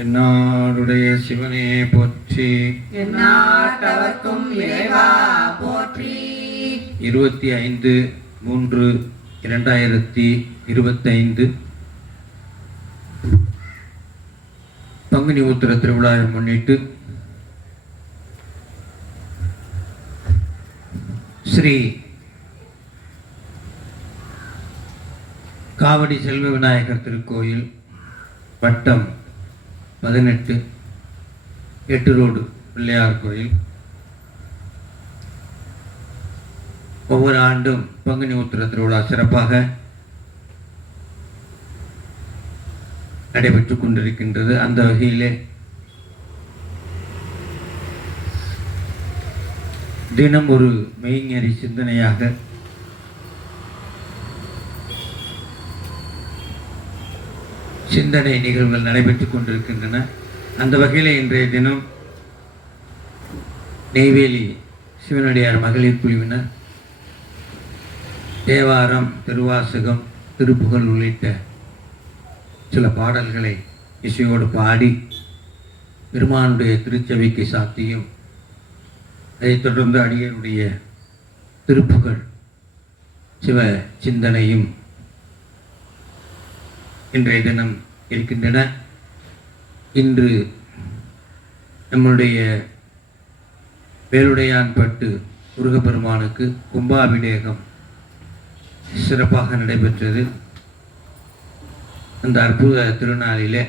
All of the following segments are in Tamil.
என்னாடுடைய சிவனே போற்றி, எந்நாட்டவர்க்கும் இறைவா போற்றி. 25/3/2025 பங்குனி உத்திர திருவிழாவை முன்னிட்டு ஸ்ரீ காவடி செல்வ விநாயகர் திருக்கோயில் வட்டம் 18 8 ரோடு பிள்ளையார் கோயில் ஒவ்வொரு ஆண்டும் பங்குனி உத்திர திருவிழா சிறப்பாக நடைபெற்றுக் கொண்டிருக்கின்றது. அந்த வகையிலே தினம் ஒரு மெய்ஞரி சிந்தனையாக சிந்தனை நிகழ்வுகள் நடைபெற்றுக் கொண்டிருக்கின்றன. அந்த வகையில் இன்றைய தினம் நெய்வேலி சிவனடியார் மகளிர் குழுவினர் தேவாரம், திருவாசகம், திருப்புகழ் உள்ளிட்ட சில பாடல்களை இசையோடு பாடி பெருமானுடைய திருச்சபைக்கு சாத்தியும், அதைத் தொடர்ந்து அடியனுடைய திருப்புகழ் சிவ சிந்தனையும் இன்றைய தினம் இருக்கின்றன. இன்று நம்முடைய வேலுடையான்பட்டு முருகப்பெருமானுக்கு கும்பாபிஷேகம் சிறப்பாக நடைபெற்றது. அந்த அற்புத திருநாளிலே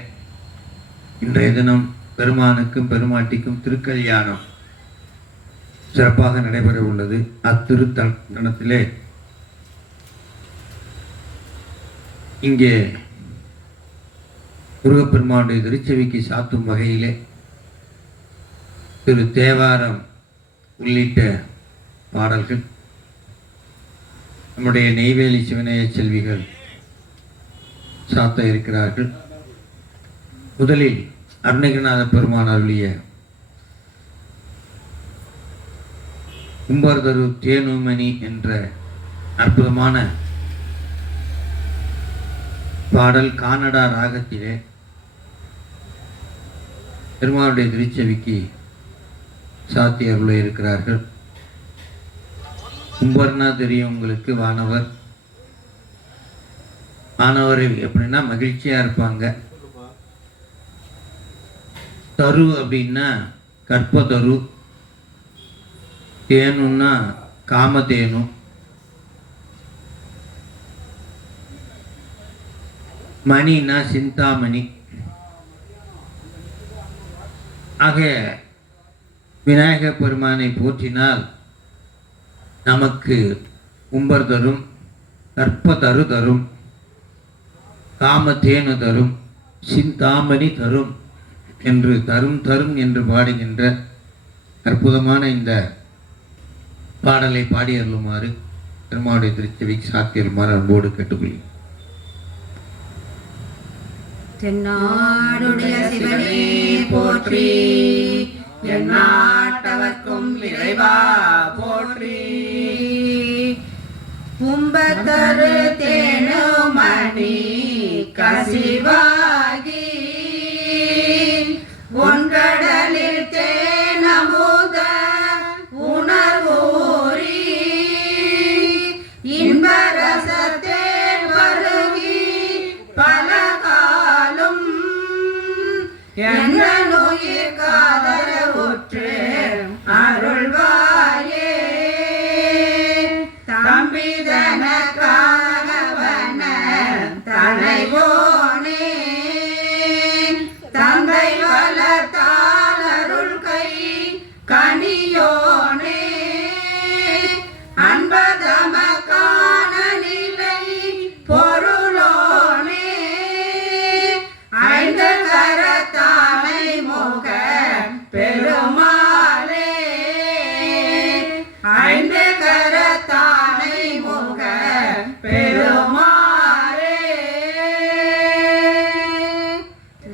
இன்றைய தினம் பெருமானுக்கும் பெருமாட்டிக்கும் திருக்கல்யாணம் சிறப்பாக நடைபெற உள்ளது. அத்திருத்தலத்திலே இங்கே முருகப்பெருமானுடைய திருச்செவிக்கு சாத்தும் வகையிலே திரு தேவாரம் உள்ளிட்ட பாடல்கள் நம்முடைய நெய்வேலி சிவனைய செல்விகள் சாத்த இருக்கிறார்கள். முதலில் அருணகிரிநாத பெருமான் அருளிய கும்பர்தரு தேனுமணி என்ற அற்புதமான பாடல் கானடா ராகத்திலே பெருமானுடைய திருச்செவிக்கு சாத்தி அருள இருக்கிறார்கள். கும்பர்னா தெரியும் உங்களுக்கு, வானவர். வானவர் எப்படின்னா மகிழ்ச்சியா இருப்பாங்க. தரு அப்படின்னா கற்பதரு, தேனுன்னா காமதேனு, மணினா சிந்தாமணி. ஆக விநாயக பெருமானை போற்றினால் நமக்கு கும்பர் தரும், கற்பதரு தரும், காமதேனு தரும், சிந்தாமணி தரும் என்று தரும் தரும் என்று பாடுகின்ற அற்புதமான இந்த பாடலை பாடி அருளுமாறு பெருமானுடைய திருச்செவிக்கு சாத்தி அருளுமாறு அன்போடு கேட்டுக்கொள்கிறேன். தென்னாடுடைய சிவனே போற்றி, எந்நாட்டவர்க்கும் இறைவா போற்றி. கும்பத்தரு தேனுமணி கசிவாகி ஒன்கடலில் தேனமுத உணர்வூரி இன்பரசத்தே பருகி பலகாலும் என்னுயிர் காதரவுற்று அருள்வாயே. தம்பிதனக்காகவன தலைவோனே, தந்தை வளர்த்தால் அருள் கை கனியோனே, அன்பதமக்கான நிலை பொருளோனே, ஐந்து கரத்தானை முக பெருமாளே, ஐந்து கரத்தானை முக பெருமாளே.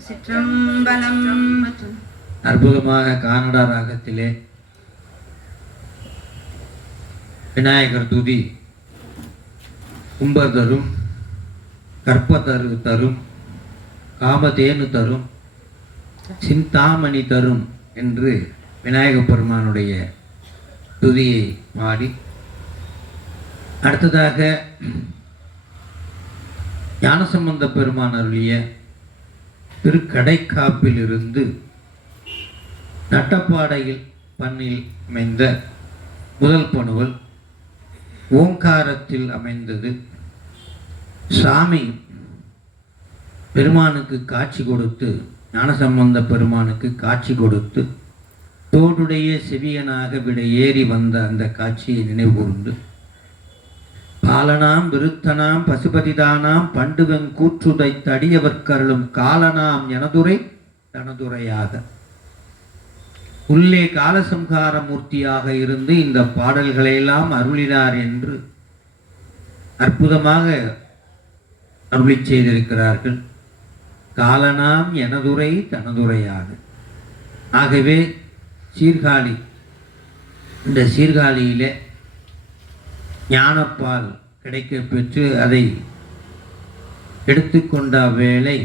சிற்றம்பலம். அற்புதமாக கானடா ராகத்திலே விநாயகர் துதி கும்பர் தரும், கற்பதரு தரும், காமதேனு தரும், சிந்தாமணி தரும் என்று விநாயகப் பெருமானுடைய துதியை பாடி, அடுத்ததாக ஞானசம்பந்த பெருமான் அருளிய திருக்கடைக்காப்பிலிருந்து நட்டப்பாடையில் பண்ணில் அமைந்த முதல் பணுவல் ஓங்காரத்தில் அமைந்தது. சாமி பெருமானுக்கு காட்சி கொடுத்து, ஞானசம்பந்த பெருமானுக்கு காட்சி கொடுத்து தோடுடைய செவியனாக விட ஏறி வந்த அந்த காட்சியை நினைவுகூர்ந்து, பாலனாம் விருத்தனாம் பசுபதிதானாம் பண்டுவன் கூற்றுதை தடியவர்க்கருளும் காலனாம் எனதுரை தனதுரையாக உள்ளே காலசம்ஹார மூர்த்தியாக இருந்து இந்த பாடல்களையெல்லாம் அருளினார் என்று அற்புதமாக அருளி செய்திருக்கிறார்கள். காலனாம் எனதுரை தனதுரையாக. ஆகவே சீர்காழி, இந்த சீர்காழியிலே ஞானப்பால் கிடைக்க பெற்று அதை எடுத்துக்கொண்ட வேளை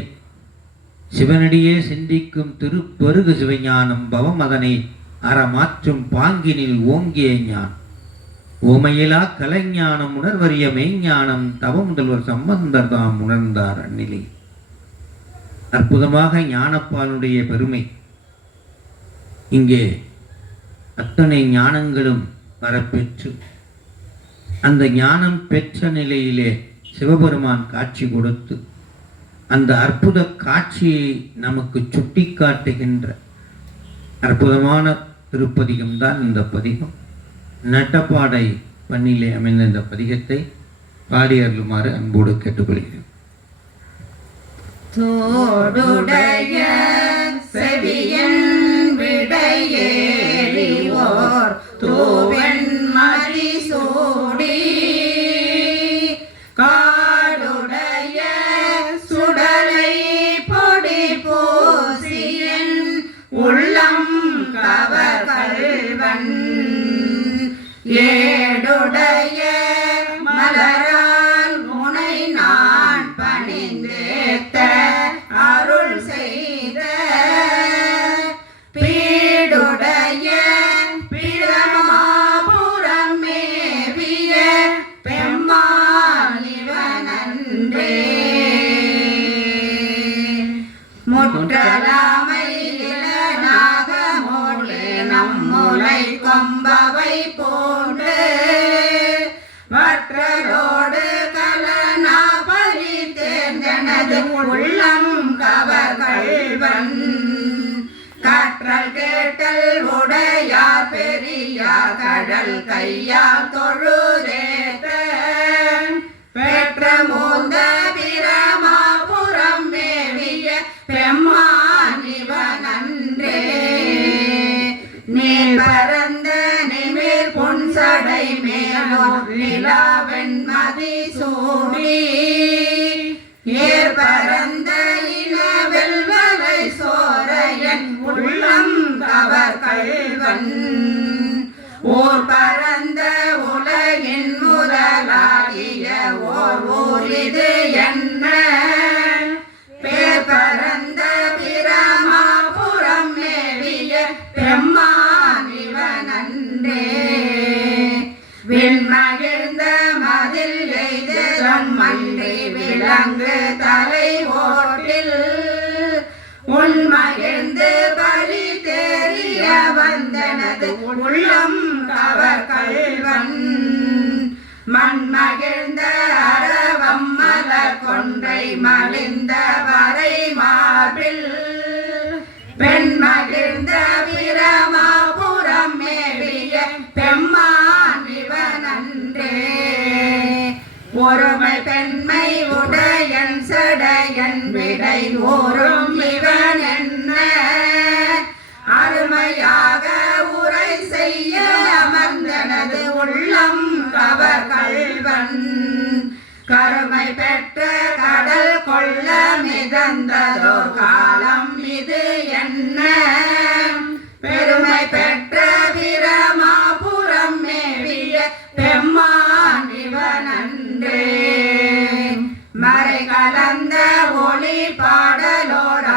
சிவனடியே சிந்திக்கும் திருப்பெருகு சிவஞானம் பவம் அதனை அறமாற்றும் பாங்கினில் ஓங்கிய ஞான் ஓமையிலா கலைஞானம் உணர்வறிய மெய்ஞானம் தவ முதல்வர் சம்பந்தர் தாம் உணர்ந்தார் அந்நிலை. அற்புதமாக ஞானப்பாலுடைய பெருமை இங்கே அத்தனை ஞானங்களும் வரப்பெற்று அந்த ஞானம் பெற்ற நிலையிலே சிவபெருமான் காட்சி கொடுத்து அந்த அற்புத காட்சியை நமக்கு சுட்டி காட்டுகின்ற அற்புதமான திருப்பதிகம்தான் இந்த பதிகம். நட்டப்பாடை பண்ணிலே அமைந்த இந்த பதிகத்தை பாடி அருளுமாறு அன்போடு கேட்டுக்கொள்கிறேன். தோடுடைய செவியன் விடையேறிவோர் தூவெண் மதி சூடி காடுடைய சுடலை பொடி பூசியன் உள்ளம் கவர்கள்வன் ஏடுடைய மலரால் முனை நான் பணிந்தேத்த அருள் செய்த பீடுடைய பிரமாபுரம் மேவிய பெம்மானிவனன்றே முற்றலாமையிலனாக மோளே நம்முலை கொம்பவை போன்று மற்றரோடு கலனா பலி தேர்ந்தனது உள்ளம் கவர்கள்வன் காற்றல் கேட்டல் உடையார் பெரியார் கடல் கையால் தொழுதேற்ற பெற்ற மூந்த பிரமாபுரம் மேவிய பெம்மானிவனன்றே நீர் பரந்த நிமிர் புன்சடை மேலோ நிலாவெண் மதி சூடி ஏர் பரந்த இனவெல்வலை சோரையன் உள்ளம் கவர்கள்வன் ஓர் பரந்த உலகின் முதலாகிய ஓர் ஊர் இது என்ன பேர் பரந்த பிரமாபுரம் மேவிய பெம்மானிவனன்றே விண்மகிழ்ந்த மதில் எய்தம் மன்றி விலங்கு தலை ஓட்டில் உண்மகிழ்ந்து பலி தெரிய வந்தனது உள்ளம் கவர்கள்வன் மண்மகிழ்ந்த அரவம் மலர் கொன்றை மலிந்த வரை மார்பில் பெண் மகிழ்ந்த பிரமாபுரம் மேவிய பெம்மானிவனன்றே ஒருமை பெண்மை உடையன் சடையன் விடை ஓரும் இவன் என்ன அருமையாக உரை செய்ய அமர்ந்தனது உள்ளம் கவர்கள்வன் கருமை பெற்ற கடல் கொள்ள மிதந்ததோ காலம் இது என்ன பெருமை பெற்ற பிரமாபுரம் மேவிய பெம்மானிவனன்றே மறை கலந்த ஒளி பாடலோட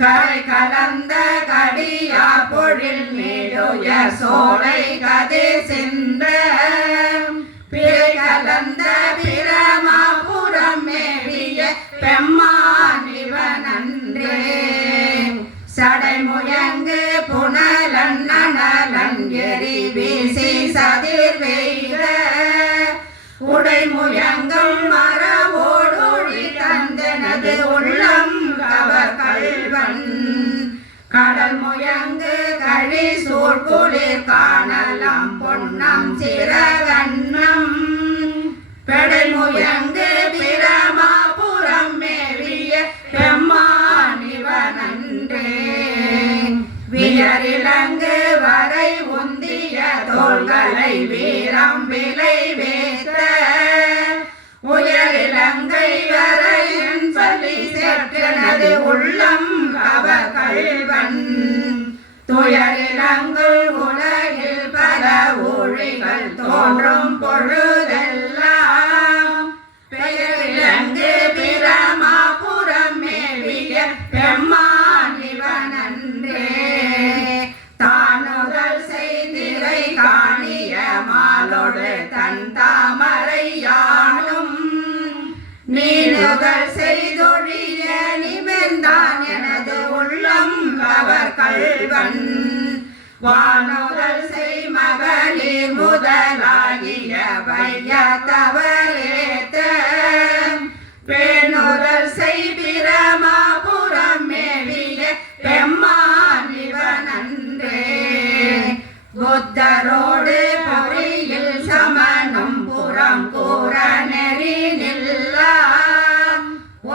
கரை கலந்த கடியார் பொழில் மேலுய சோலை கதிர் சிந்த பிறை கலந்த பிரமாபுரம் மேவிய பெம்மானிவனன்றே சடைமுயங்கு புனலன் நனலன் எரி வீசி சதிர் வெய்த உடைமுயங்கும் மரவோடொழி தந்தனது உள்ளம் கவர் கள்வன் கடல் முயங்கு கழி சூழ்குளிர் காணலாம் பொன்னம் சிறகண்ணம் பெடை முயங்கு பிரமாபுரம் மேவிய பெம்மானிவனன்றே வியரிலங்கு வரை உந்திய தோள்களை வீரம் விலை வேத்த உயரிலங்கை வரையின் சொல்லி செற்றனது உள்ளம் கவர் கள்வன் துயரிலங்குள் உலகில் பல ஊழிகள் தோன்றும் பொழுதெல்லாம் பெயரிலங்கு பிரமாபுரம் மேவிய பெம்மானிவனன்றே தானுதல் செய்திரை காணிய மாலோடு தன் தாமரை யானும் நீனுதல் செய்தொழிய நிமிர்ந்தான் எனது உள்ளம் கவர் கள்வன் வானுதல் செய் மகளிர் முதலாகிய வையத்தவரேத்த பேணுதல் செய் பிரமாபுரம் மேவிய பெம்மானிவனன்றே புத்தரோடு பொறியில் சமனும் புறம் கூற நெறி நில்லாம்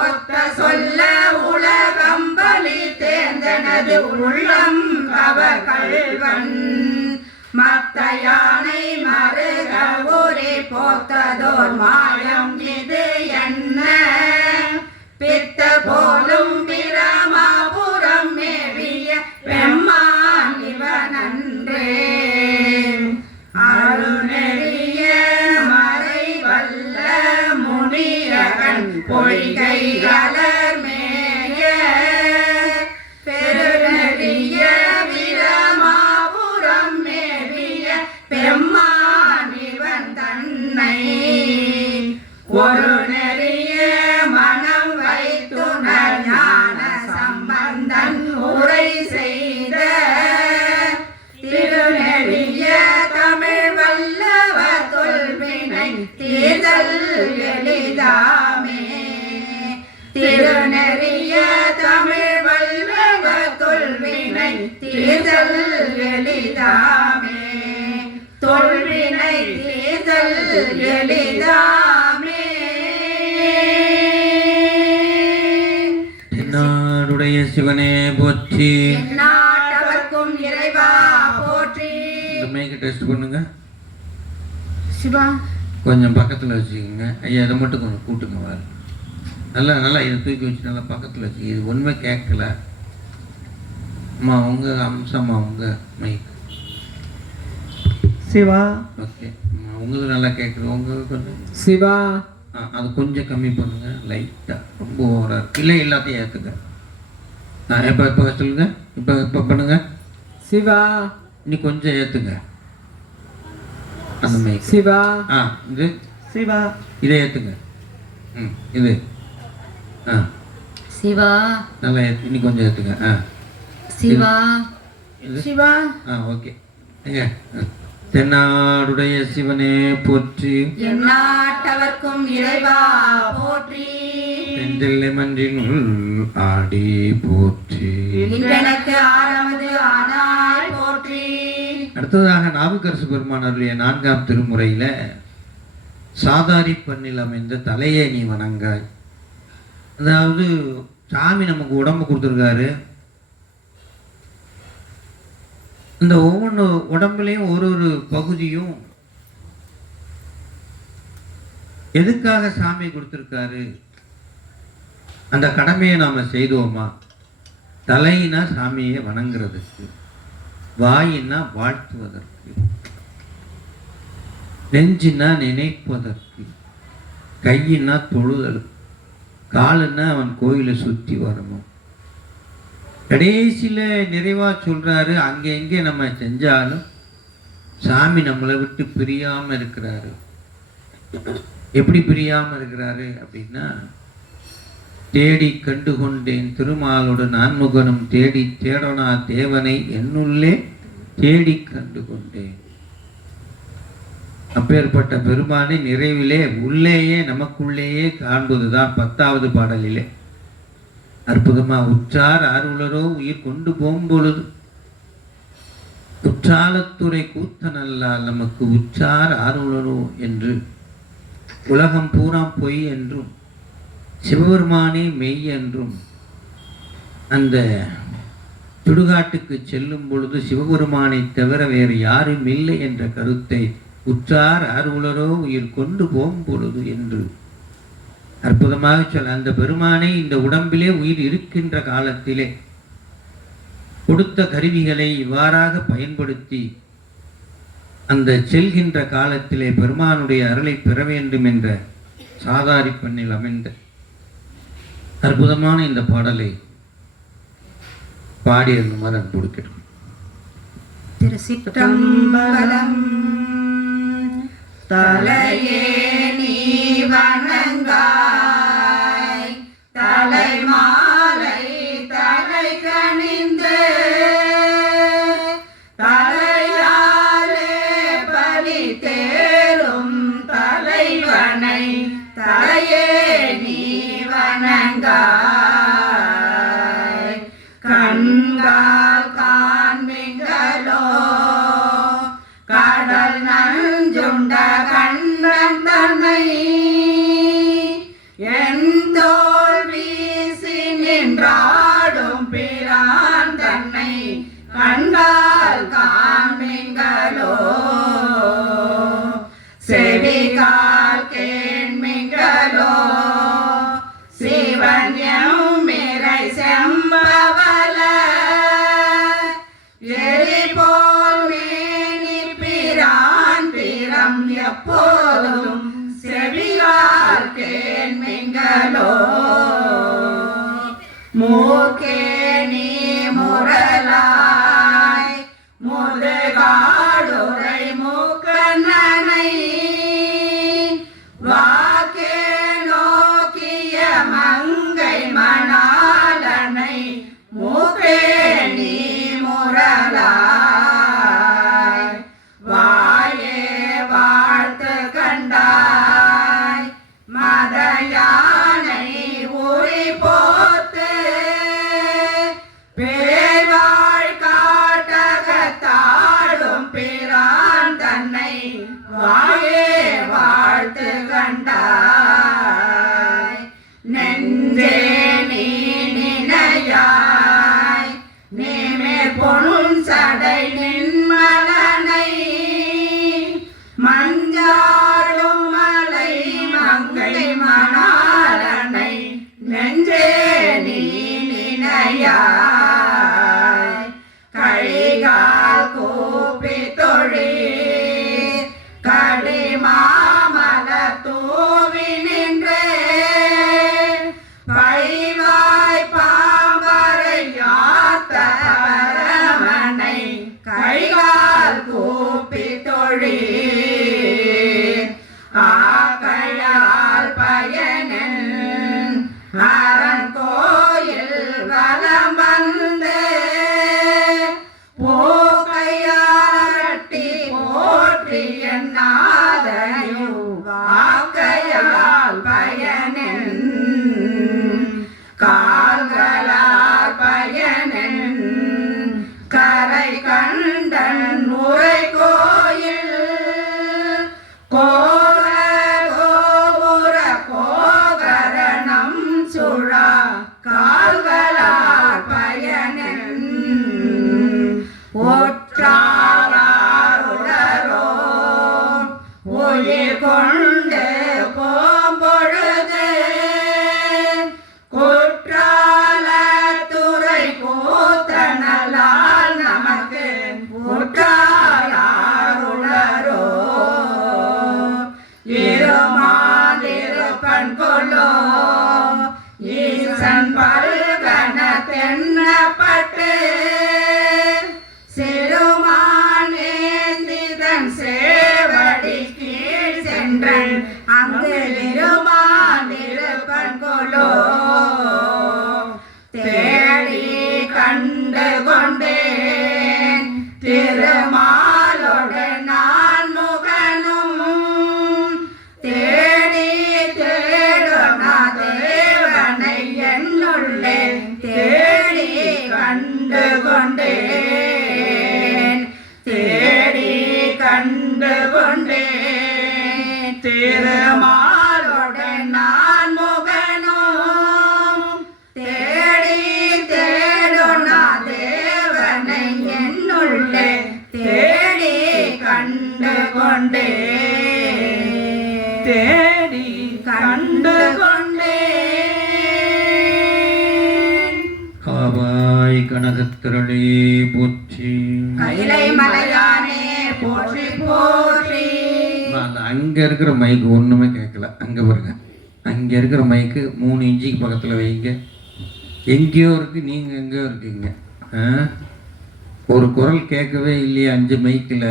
ஒத்த சொல்ல உலகம் பலி தேர்ந்தனது உள்ளம் கவர் கள்வன் மத்த யானை மருக ஊரி போத்ததோர் மாயம் இது என்ன பித்த போலும் பிரமாபுரம் மேவிய பெம்மானிவனன்றே அருணெறிய மறை வல்ல முனியகன் பொய்கை அலர் மேய பெருநெறிய பிரமாபுரம் மேவிய பெம்மானிவன் தன்னை ஒரு நெறிய மனம் வைத்துணர் ஞான சம்பந்தன் உரை செய்த திருநெறிய தமிழ் வல்லவர் தொல்வினை தீர்தல் எளிதாமே திருநெறிய தமிழ் வல்லவர் தொல்வினை தீர்தல் எளிதாமே தொல்வினை தீர்தல் எளிதாமே. தென்னாடுடைய சிவனே போற்றி. எந்நாட்டவர்க்கும் இறைவா போற்றி. இந்த மைக்கு டெஸ்ட் பண்ணுங்க. சிவா கொஞ்சம் பக்கத்தில் வச்சுக்கோங்க. ஐயா இதை மட்டும் கொஞ்சம் கூட்டுங்க. வாரு நல்லா நல்லா இதை தூக்கி வச்சு நல்லா பக்கத்தில் வச்சுக்க. இது ஒன்றுமே கேட்கல. அம்மா உங்கள் அம்சம்மா உங்கள் மைக் சிவா. ஓகே உங்களுக்கு நல்லா கேட்குது. உங்களுக்கு கொஞ்சம் சிவா அது கொஞ்சம் கம்மி பண்ணுங்க. லைட்டாக ரொம்ப ஓவராக இருக்கு. இல்லை எல்லாத்தையும் ஏற்றுங்க. இப்போ சொல்லுங்கள். இப்போ பண்ணுங்க. சிவா இன்னி கொஞ்சம் ஏற்றுங்க அந்த மைக். சிவா இது சிவா இதை ஏற்றுங்க. இது சிவா நல்லா இன்னி கொஞ்சம் ஏற்றுங்க. சிவா இது சிவா ஓகே. எங்க தென்னாடுடைய சிவனே போற்றி. எந்நாட்டவர்க்கும் இறைவா போற்றி. தென்தில்லை மன்றினுள் ஆடி போற்றி. இன்றெனக்கு ஆறாவது ஆனாய் போற்றி. அடுத்ததாக நாவுக்கரசு பெருமான் அருளிய 4ஆம் திருமுறையில சாதாரி பண்ணில் அமைந்த தலையை நீ வணங்காய். அதாவது சாமி நமக்கு உடம்பு கொடுத்துருக்காரு. இந்த ஒவ்வொன்று உடம்புலையும் ஒரு ஒரு பகுதியும் எதுக்காக சாமி கொடுத்துருக்காரு, அந்த கடமையை நாம் செய்தோமா? தலையினா சாமியை வணங்குறதுக்கு, வாயினா வாழ்த்துவதற்கு, நெஞ்சினா நினைப்பதற்கு, கையினா தொழுதல், காலுன்னா அவன் கோயிலை சுற்றி வரணும். கடைசியில் நிறைவா சொல்றாரு, அங்கே எங்கே நம்ம செஞ்சாலும் சாமி நம்மளை விட்டு பிரியாம இருக்கிறாரு. எப்படி பிரியாம இருக்கிறாரு அப்படின்னா, தேடி கண்டு கொண்டேன் திருமாலோடு நான்முகனும் தேடி தேடனா தேவனை என்னுள்ளே தேடி கண்டு கொண்டேன். அப்பேற்பட்ட பெருமானை நிறைவிலே உள்ளேயே நமக்குள்ளேயே காண்பதுதான் 10வது பாடலிலே அற்புதமா உற்றார் ஆர்வலரோ உயிர் கொண்டு போகும்பொழுது குற்றாலத்துறை கூத்தனல்லால் நமக்கு உற்றார் ஆர்வலரோ என்று உலகம் பூரா பொய் என்றும் சிவபெருமானே மெய் என்றும் அந்த சுடுகாட்டுக்கு செல்லும் பொழுது சிவபெருமானை தவிர வேறு யாரும் இல்லை என்ற கருத்தை உற்றார் ஆர்வலரோ உயிர் கொண்டு போகும் பொழுது என்று அற்புதமாக சொல்ல, அந்த பெருமானை இந்த உடம்பிலே உயிர் இருக்கின்ற காலத்திலே கொடுத்த கருவிகளை இவ்வாறாக பயன்படுத்தி அந்த செல்கின்ற காலத்திலே பெருமானுடைய அருளை பெற வேண்டும் என்ற சாதாரி பண்ணில் அமைந்த அற்புதமான இந்த பாடலை பாடியிருக்குமாறு அது கொடுக்கிறோம். திருச்சிற்றம்பலம். தலையே நீ வணங்காய் தலை மாலை தலை கணிந்து தலையாலே பலி தேரும் தலைவனை தலையே நீ வணங்காய். கண்கால் காண்பிங்களோ கடல் நஞ்சுண்ட கண்ணன் தன்னை என் தோல் வீசி நின்றாடும் பிரான் தன்னை கண்டால் காண்பிங்களோ செவிகால் கேண்மிங்களோ சிவன்யம் மிரை செம்பவல எரிபோல் மேனி பிரான் பிரம் எப்போதும் செவிகால் கேண்மிங்களோ மூக்கே நீ முரலாய் முதுகாடுரை மூக்கண்ணனை வாக்கே நோக்கிய மங்கை மணாலனை மூக்கே நீ முரலாய் வாயே வாழ்த்து கண்டாய் மத யானை உரி போத்து பேய்வாழ் காட்டகத்தாடும் பிரான் தன்னை நின்றன் அங்கு திருமாலிருப்பன் கொலோ தேடி கண்டு கொண்டேன் திருமாலோடு நான் முகனும் தேடி தேடும் தேவனை என்னுள்ளே தேடி கண்டு கொண்டேன் தேடி கண்டு கொண்டேன் திருமாலோடு நான் முகனும் தேடி தேடும் தேவனை என்னுள்ளே தேடி கண்டு கொண்டேன் தேடி கண்டு கொண்டேன் காவாய் கனகத்திரளே போற்றி. கைலை மலையானே போற்றி போற்றி. அந்த அங்க இருக்கிற மைக்கு ஒண்ணுமே கேட்கல. அங்க பாருங்க, அங்க இருக்கிற மைக்கு 3 இன்ச்சுக்கு பக்கத்துல வைங்க. எங்கேயோ இருக்கு, நீங்க எங்கேயோ இருக்கீங்க. ஒரு குரல் கேட்கவே இல்லையே 5 மைக்கில்.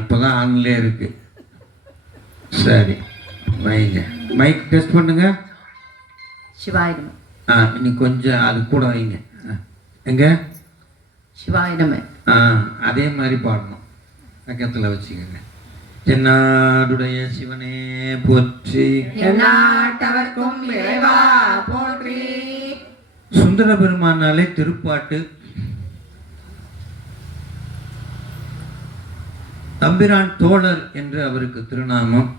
இப்போதான் ஆன்லேயே இருக்கு. சரி, வைங்க. மைக் டெஸ்ட் பண்ணுங்க. சிவாயினம். இன்னைக்கு கொஞ்சம் அது கூட வைங்க. எங்க சிவாயினமே அதே மாதிரி பாடணும். பக்கத்தில் வச்சுக்கோங்க. தென்னாடுடைய சிவனே போற்றி. எந்நாட்டவர்க்கும் இறைவா போற்றி. சுந்தர பெருமானாலே திருப்பாட்டு. தம்பிரான் தோழர் என்று அவருக்கு திருநாமம்.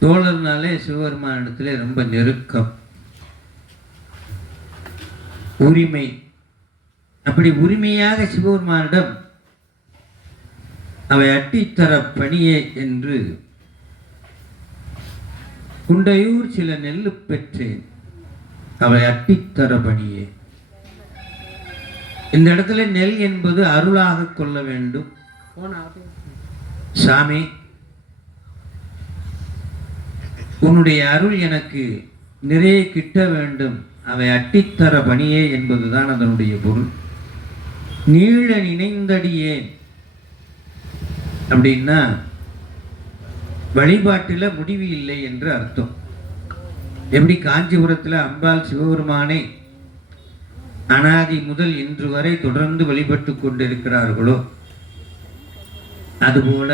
தோழர்னாலே சிவபெருமானிடத்திலே ரொம்ப நெருக்கம், உரிமை. அப்படி உரிமையாக சிவபெருமானிடம் அவை அட்டித்தர பணியே என்று குண்டையூர் சில நெல்லு பெற்றேன், அவை அட்டித்தர பணியே. இந்த இடத்துல நெல் என்பது அருளாக கொள்ள வேண்டும். சாமி, உன்னுடைய அருள் எனக்கு நிறைய கிட்ட வேண்டும், அவை அட்டித்தர பணியே என்பதுதான் அதனுடைய பொருள். நீள நினைந்தடியேன் அப்படின்னா வழிபாட்டில் முடிவு இல்லை என்று அர்த்தம். எப்படி காஞ்சிபுரத்தில் அம்பாள் சிவபெருமானை அனாதி முதல் இன்று வரை தொடர்ந்து வழிபட்டு கொண்டிருக்கிறார்களோ, அதுபோல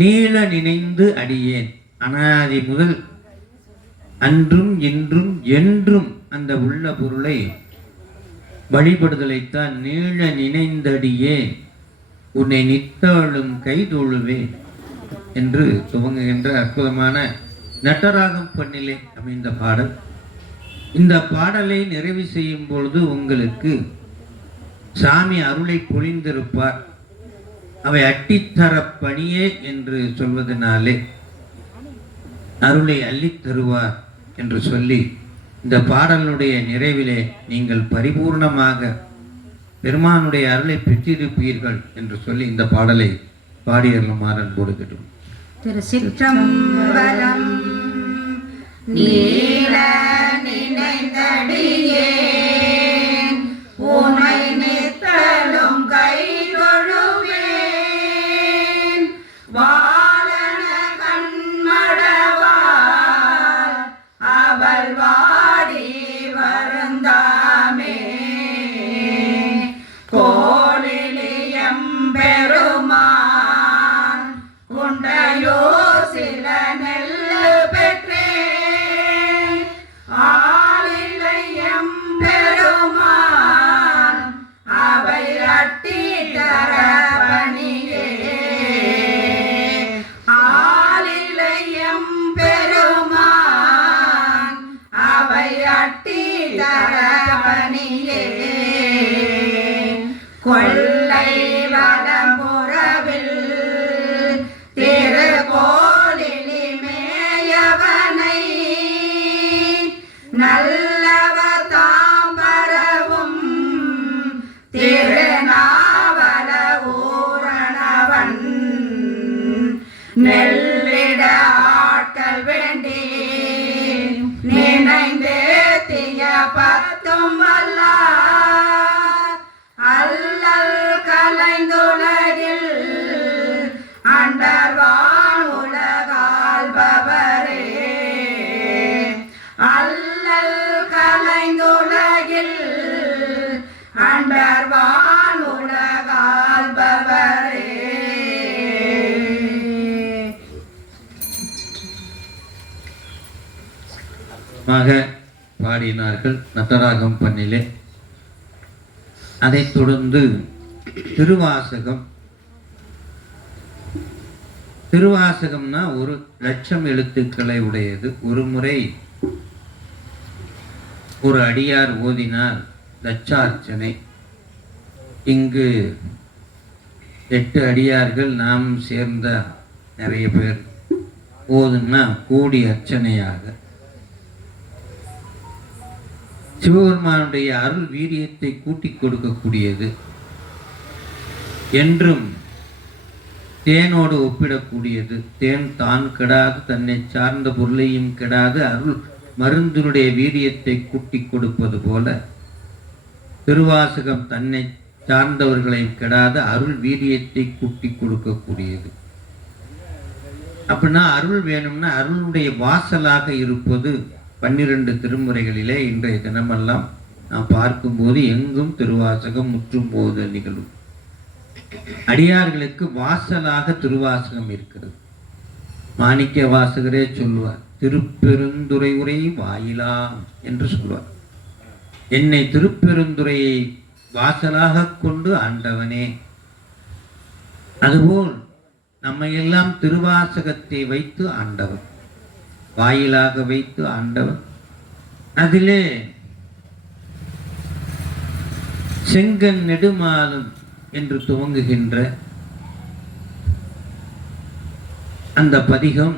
நீள நினைந்து அடியேன். அனாதி முதல் அன்றும் இன்றும் என்றும் அந்த உள்ள பொருளை வழிபடுதலைத்தான் நீள நினைந்தடியே உன்னை நித்தாளும் கைதொழுவேன் என்று துவங்குகின்ற அற்புதமான நட்டராகம் பண்ணிலே அமைந்த பாடல். இந்த பாடலை நிறைவு செய்யும் பொழுது உங்களுக்கு சாமி அருளை பொழிந்திருப்பார். அவை அட்டித்தர பணியே என்று சொல்வதனாலே அருளை அள்ளித் தருவார் என்று சொல்லி இந்த பாடலுடைய நிறைவிலே நீங்கள் பரிபூர்ணமாக பெருமானுடைய அருளை பெற்றிருப்பீர்கள் என்று சொல்லி இந்த பாடலை பாடியருளுமாறு அன்போடு கேட்டோம். திருச்சிற்றம்பலம். நீல நினைந்தடியேன் உமை நித்தலும் கை தொழுவேன். வாழன கண்மடவாள் அவள் வாடி வருந்தாமே. கோலிலியம் பெருமான் குண்டையோ சில நெல்லு பெற்றேன். ஆளிலையம் பெருமான் அவை அட்டித்தர பணியே. ஆளிலையம் பெருமான் அவை அட்டித்தர பணியே. கொல்லை வடபுறவில் திருக்கோலிலி மேயவனை நல்லவ தாம்பரவும் திருநாவல ஊரணவன். நெல்லிட ஆட்கள் வேண்டி நினைந்து திய 10 வைக்கும் வல்லார் அல்லல் கலைந்துலகில் அண்டர்வான் உலகாள்பவரே அல்லல் கலைந்துலகில் அண்டர்வான் உலகாள்பவரே. பாடினார்கள் நட்டராகம் பண்ணிலே. அதைத் தொடர்ந்து திருவாசகம். திருவாசகம்னா 1,00,000 எழுத்துக்களை உடையது. ஒரு முறை ஒரு அடியார் ஓதினார் லட்சார்ச்சனை. இங்கு 8 அடியார்கள் நாம் சேர்ந்த நிறைய பேர் ஓதுன்னா கூடி அர்ச்சனையாக சிவபெருமானுடைய அருள் வீரியத்தை கூட்டிக் கொடுக்கக்கூடியது. என்றும் தேனோடு ஒப்பிடக்கூடியது. தேன் தான் கெடாது, தன்னை சார்ந்த பொருளையும் கெடாது, அருள் மருந்தினுடைய வீரியத்தை கூட்டிக் கொடுப்பது போல திருவாசகம் தன்னை சார்ந்தவர்களையும் கெடாது, அருள் வீரியத்தை கூட்டிக் கொடுக்கக்கூடியது. அப்படின்னா அருள் வேணும்னா அருளுடைய வாசலாக இருப்பது 12 திருமுறைகளிலே இன்றைய தினமெல்லாம் நாம் பார்க்கும்போது எங்கும் திருவாசகம் முற்றும் போது நிகழும். அடியார்களுக்கு வாசலாக திருவாசகம் இருக்கிறது. மாணிக்க வாசகரே சொல்லுவார், திருப்பெருந்துறை உரை வாயிலாம் என்று சொல்வார். என்னை திருப்பெருந்துறையை வாசலாக கொண்டு ஆண்டவனே. அதுபோல் நம்மையெல்லாம் திருவாசகத்தை வைத்து ஆண்டவன், வாயிலாக வைத்து ஆண்டவன். அதிலே செங்கன் நெடுமாலும் என்று துவங்குகின்ற அந்த பதிகம்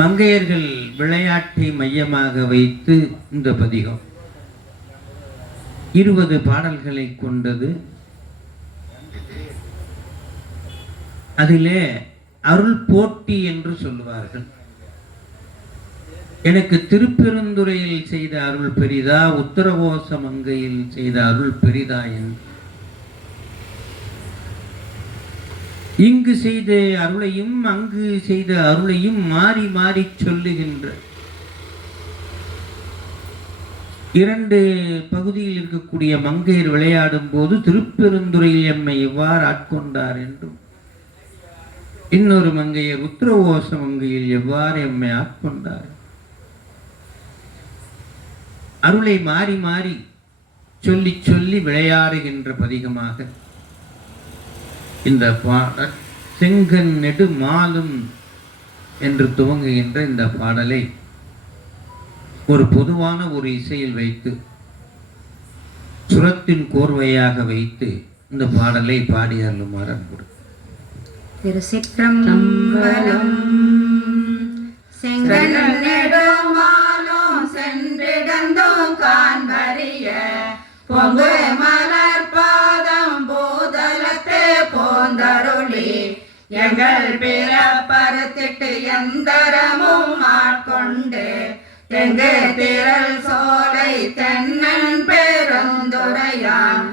மங்கையர்கள் விளையாட்டை மையமாக வைத்து இந்த பதிகம் 20 பாடல்களை கொண்டது. அதிலே அருள் போட்டி என்று சொல்லுவார்கள். எனக்கு திருப்பெருந்துறையில் செய்த அருள் பெரிதா, உத்தரகோச மங்கையில் செய்த அருள் பெரிதா என்று இங்கு செய்த அருளையும் அங்கு செய்த அருளையும் மாறி மாறி சொல்லுகின்ற 2 பகுதியில் இருக்கக்கூடிய மங்கையர் விளையாடும் போது திருப்பெருந்துறையில் எம்மை எவ்வாறு ஆட்கொண்டார் என்றும், இன்னொரு மங்கையர் உத்தரகோச மங்கையில் எவ்வாறு எம்மை ஆட்கொண்டார், அருளை மாறி மாறி சொல்லி சொல்லி விளையாடுகின்ற பதிகமாக இந்த பாடல் செங்கன் நெடு மாலும் என்று துவங்குகின்ற இந்த பாடலை ஒரு பொதுவான ஒரு இசையில் வைத்து சுரத்தின் கோர்வையாக வைத்து இந்த பாடலை பாடி அருளுமாறு அன்புடன். திருச்சிற்றம்பலம். செங்கன் நெடுமாலும் சென்றிடந்தும் காண்பறிய பொங்கு மலர் பாதம் பூதலத்தே போந்தருளி எங்கள் பிறப்பறுத்திட்டு எந்தரமும் ஆட்கொண்டு தெங்கு திரள் சோலை தென்னன் பெருந்துரையான்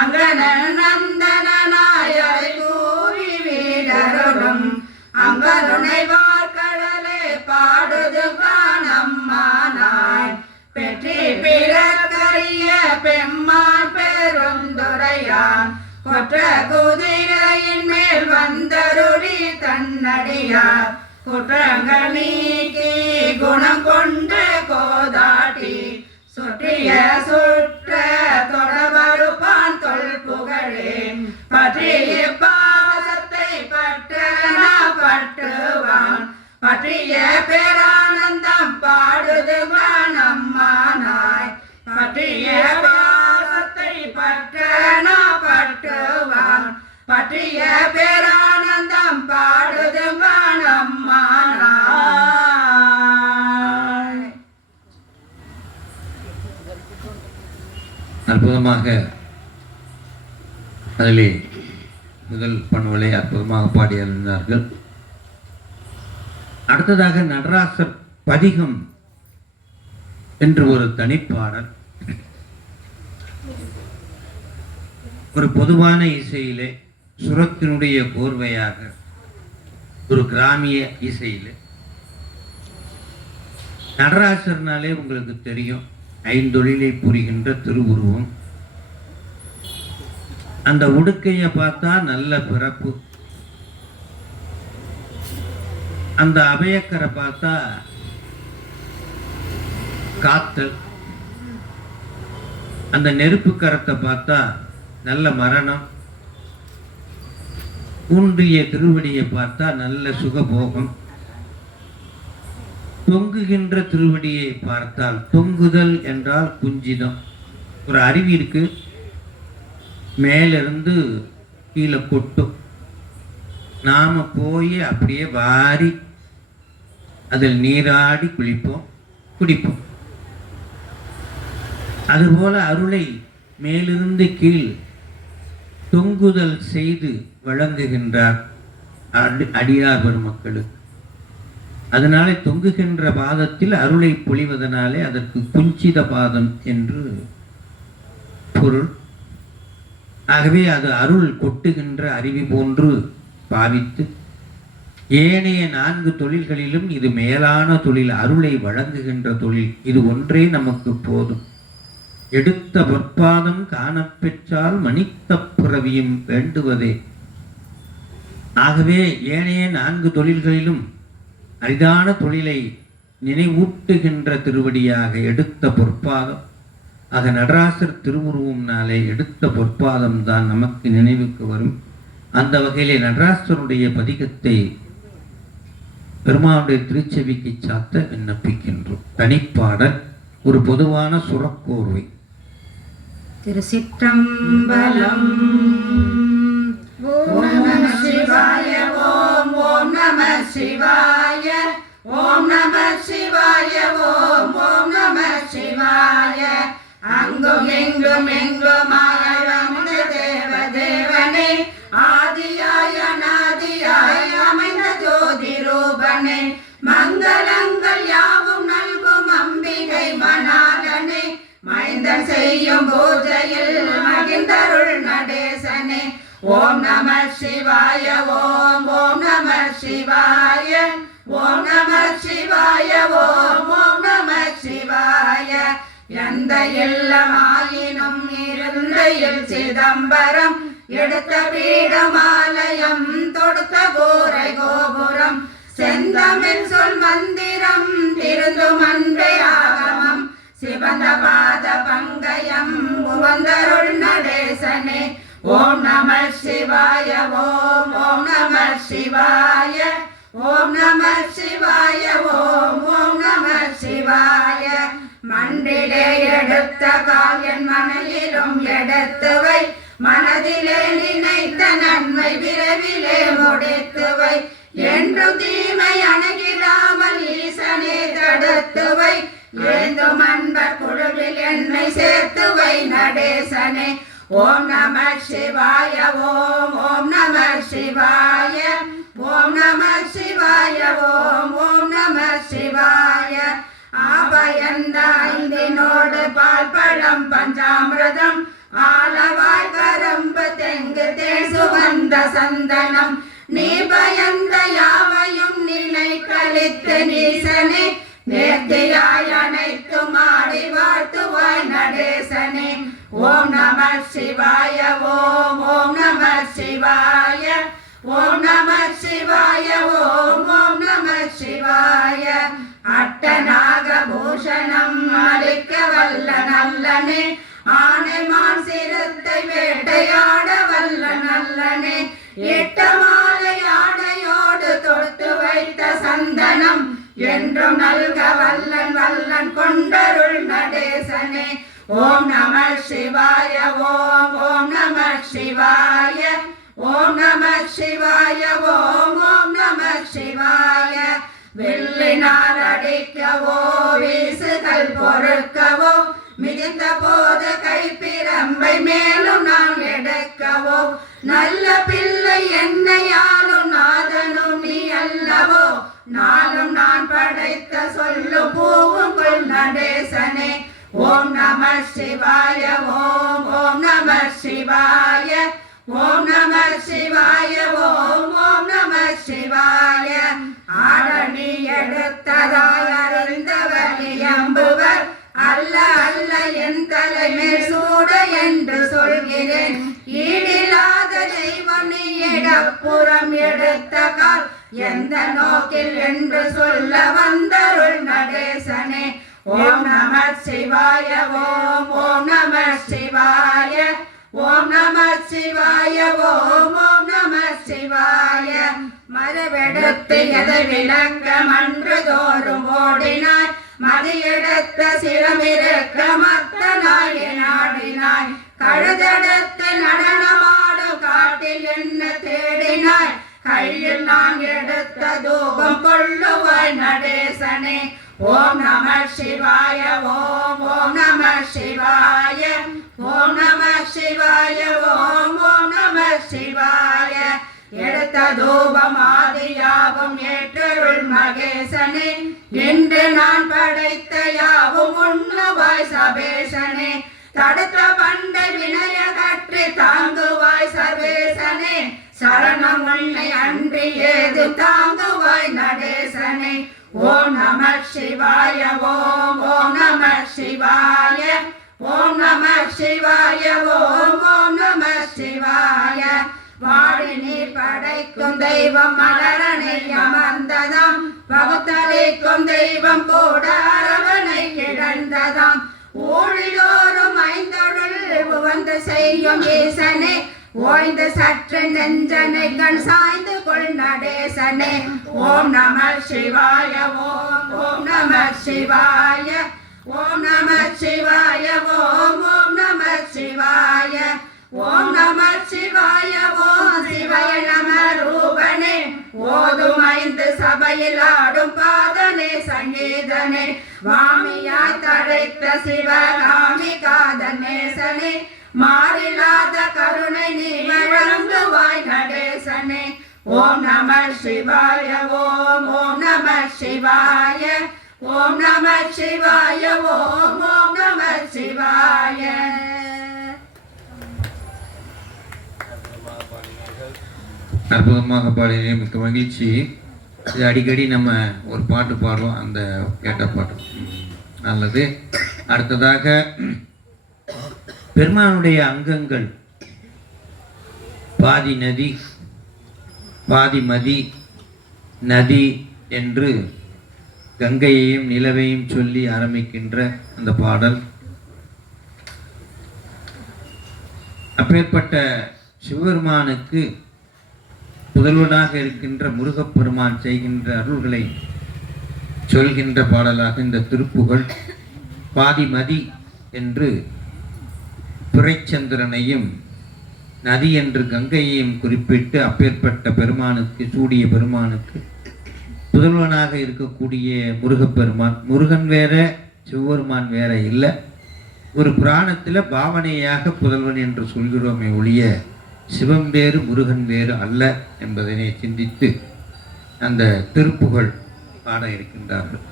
அங்கனன் நந்தனாயரை கூறி வீடருளும் அங்கருணை வார்கடலே பாடுது காணம்மானாய் பெற்றி பிறக்கரிய பெம்மான் பெருந்துரையான் கொற்ற குதிரையின் மேல் வந்தருளி தன்னடியார் குற்றங்கள் நீக்கி குணம் கொண்டு கோதாட்டி சுற்றிய சுற்ற தொடர்பருப்பான் தொல் புகழேன் பற்றிய பாசத்தை பற்றனா பற்றுவான் பற்றிய பேரானந்தம் பாடுது நம்மானாய் பற்றிய பாசத்தை பற்றனா பற்றுவான் பற்றிய பேரானந்தம் பாடுது நம்மானாய். அற்புதமாக அதிலே முதல் பண்பலை அற்புதமாக பாடி அறிந்தார்கள். அடுத்ததாக நடராசர் பதிகம் என்று ஒரு தனிப்பாடல். ஒரு பொதுவான இசையிலே சுரத்தினுடைய கோர்வையாக ஒரு கிராமிய இசையிலே நடராசர்னாலே உங்களுக்கு தெரியும், ஐந்தொழிலை புரிகின்ற திருவுருவம். அந்த உடுக்கையை பார்த்தா நல்ல பிறப்பு, அந்த அபயக்கரை பார்த்தா காத்தல், அந்த நெருப்பு கரத்தை பார்த்தா நல்ல மரணம், ஊன்றிய திருவடியை பார்த்தா நல்ல சுகபோகம், தொங்குகின்ற திருவடியை பார்த்தால், தொங்குதல் என்றால் குஞ்சிதம். ஒரு அருவி இருக்கு, மேலிருந்து கீழே கொட்டும், நாம போய் அப்படியே வாரி அதில் நீராடி குளிப்போம், குடிப்போம். அதுபோல அருளை மேலிருந்து கீழ் தொங்குதல் செய்து வழங்குகின்றார் அடியார் பெருமக்களுக்கு. அதனாலே தொங்குகின்ற பாதத்தில் அருளை பொழிவதனாலே அதற்கு குஞ்சித பாதம் என்று பொருள். ஆகவே அது அருள் கொட்டுகின்ற அருவி போன்று பாவித்து, ஏனைய 4 தொழில்களிலும் இது மேலான தொழில், அருளை வழங்குகின்ற தொழில். இது ஒன்றே நமக்கு போதும். எடுத்த பொற்பாதம் காணப்பெற்றால் மனித்த பிறவியும் வேண்டுவதே. ஆகவே ஏனைய 4 தொழில்களிலும் அரிதான தொழிலை நினைவூட்டுகின்ற திருவடியாக எடுத்த பொற்பாதம். ஆக நடராசர் திருவுருவம்னாலே எடுத்த பொற்பாதம் தான் நமக்கு நினைவுக்கு வரும். அந்த வகையிலே நடராசருடைய பதிகத்தை பெருமானுடைய திருச்செவிக்கு சாத்த விண்ணப்பிக்கின்றோம். தனிப்பாடல், ஒரு பொதுவான சுரக்கோர்வை. திருச்சிற்றம்பலம். ஓம் நம சிவாய. ஓம் ஓம் நம சிவாய. ஓம் நம சிவாய. ஓம் ஓம் நம சிவாய. அங்கும் எங்கும் எங்குமாய் வந்த தேவ தேவனே, ஆதியாய நாதியாய் அமைந்த ஜோதி ரூபனே, மங்களங்கள் யாவும் நல்கும் அம்பிகை மணாலனே, மைந்தன் செய்யும் பூஜையில் மகிழ்ந்தருள் நடேசனே. ஓம் நம சிவாய. ஓம் ஓம் நம சிவாய. ஓம் நம சிவாய. ஓம் ஓம் நம சிவாய. எந்த இல்லமாயினும் இருந்த சிதம்பரம், எடுத்த பீடமாலயம் தொடுத்த கூரை கோபுரம், செந்தமிழ் சொல் மந்திரம் திருந்தும் அன்பே ஆகமம், சிவந்த பாத பங்கயம் உவந்தருள் நடேசனே. ஓம் நம சிவாய. ஓம் ஓம் நம சிவாய. ஓம் நம சிவாய. ஓம் ஓம் நம சிவாய. மன்றிலே எடுத்த கால் என் மனையிலும் எடுத்துவை, மனதிலே நினைத்த நன்மை விரைவிலே முடித்துவை, என்று தீமை அணுகிடாமல் ஈசனே தடுத்துவை, ஏந்தும் அன்பர் குழுவில் என்னை சேர்த்துவை நடேசனே. ஓம் நம சிவாய. ஓம் ஓம் நம சிவாய. ஓம் நம சிவாய. ஓம் ஓம் நம சிவாய. ஆபயந்த ஐந்தினோடு பால் பழம் பஞ்சாமிரதம், ஆலவாய் கரம்பு தெங்கு தேன் சுகந்த சந்தனம், நீ பயந்த யாவையும் நிலை கழித்து நீசனே, நேர்த்தியாய் அனைத்தும் ஆடி வாழ்த்துவாய் நடேசனே. ஓம் நம சிவாய. ஓம் ஓம் நம சிவாய. ஓம் நம சிவாய. ஓம் ஓம் நம சிவாய. அட்டநாக பூஷணம் அளிக்க வல்ல நல்லனே, ஆனைமான் சிறுத்தை வேட்டையாட வல்ல நல்லனே, இட்ட மாலை ஆடையோடு தொடுத்து வைத்த சந்தனம், என்றும் நல்க வல்லன் வல்லன் கொண்டருள் நடேசனே. ஓம் நம சிவாய. ஓம் ஓம் நம சிவாய. ஓம் நம சிவாய. ஓம் ஓம் நம சிவாய. வெள்ளினால் அடிக்கவோ வீசுகள் பொறுக்கவோ, மிகுந்த போது கைப்பிரம்பை மேலும் நான் எடுக்கவோ, நல்ல பிள்ளை என்னையாலும் நாதனும் நீ அல்லவோ, நாளும் நான் படைத்த சொல்லு பூவும் கொள் நடேசனே. நம சிவாய ஓம் ஓம் நம சிவாய ஓம் நம சிவாய ஓம் ஓம் நம சிவாய ஆரணி எடுத்ததாய் அறிந்தவர் எம்புவர் அல்ல அல்ல என் தலைமேல் சூட என்று சொல்கிறேன் ஈடில்லாத தெய்வம் நீ இடப்புறம் எடுத்த கால் எந்த நோக்கில் என்று சொல்ல வந்தருள் நடேசனே ஓம் நம சிவாய ஓம் ஓம் நம சிவாய ஓம் நம சிவாய ஓம் ஓம் நம சிவாய மரவெடுத்து எதை விளக்க மன்று தோறும் ஓடினாய் மதியெடுத்த சிரமிருக்க மத்தனாய் நாடினாய் கழுதெடுத்து நடனமாடும் காட்டில் என்ன தேடினாய் கையில் நான் எடுத்த தூபம் கொள்ளுவாய் நடேசனே ஓம் நம சிவாய ஓம் ஓம் நம சிவாய ஓம் நம சிவாய ஓம் ஓம் நம சிவாய எடுத்த தூபம் ஆதியாவும் ஏற்றருள் மகேசனே என்று நான் படைத்த யாவும் உண்ணுவாய் சபேசனே தடுத்த பண்ட வினய கற்றி தாங்குவாய் சர்வேசனே சரணம் உன்னை அன்றி ஏது தாங்குவாய் நடேசனே ஓம் நம சிவாய ஓம் ஓம் நம சிவாய ஓம் நம சிவாய ஓம் ஓம் நம சிவாய வாடி நீர் படைக்கும் தெய்வம் மலரனை அமர்ந்ததாம் பகுத்தரைக்கும் தெய்வம் கூட அரவணை கிடந்ததாம் ஊழியோரும் ஐந்தொழில் வந்து செய்யும் ஈசனே ஓய்ந்து சற்று நெஞ்சனை கண் சாய்ந்து கொள் நடேசனே ஓம் நம சிவாய ஓம் ஓம் நம சிவாய ஓம் நம சிவாய ஓம் ஓம் நம சிவாய ஓம் நம சிவாய ஓம் சிவாய நம ரூபனே ஓதும் ஐந்து சபையில் ஆடும் பாதனே சங்கீதனே வாமியாய் தழைத்த சிவகாமி காதநேசனே மாறில்லாத கருணை நீ வழங்குவாய் நடேசனே ஓம் நம சிவாய ஓம் ஓம் நம சிவாய ஓம் நம சிவாய ஓம் ஓம் நம சிவாய அற்புதமாக பாடினே மிக்க மகிழ்ச்சி. இது அடிக்கடி நம்ம ஒரு பாட்டு பாடுவோம், அந்த கேட்ட பாட்டு நல்லது. அடுத்ததாக பெருமானுடைய அங்கங்கள் பாதி நதி பாதி மதி நதி என்று கங்கையையும் நிலவையும் சொல்லி ஆரம்பிக்கின்ற அந்த பாடல். அப்பேற்பட்ட சிவபெருமானுக்கு புதல்வனாக இருக்கின்ற முருகப்பெருமான் செய்கின்ற அருள்களை சொல்கின்ற பாடலாக இந்த திருப்புகழ். பாதிமதி என்று பிறைச்சந்திரனையும் நதி என்று கங்கையையும் குறிப்பிட்டு அப்பேற்பட்ட பெருமானுக்கு சூடிய பெருமானுக்கு புதல்வனாக இருக்கக்கூடிய முருகப்பெருமான். முருகன் வேற சிவபெருமான் வேற இல்லை. ஒரு புராணத்தில் பாவனையாக புதல்வன் என்று சொல்கிறோமே ஒழிய சிவம் வேறு முருகன் வேறு அல்ல என்பதனை சிந்தித்து அந்த திருப்புகழ் பாட இருக்கின்றார்கள்.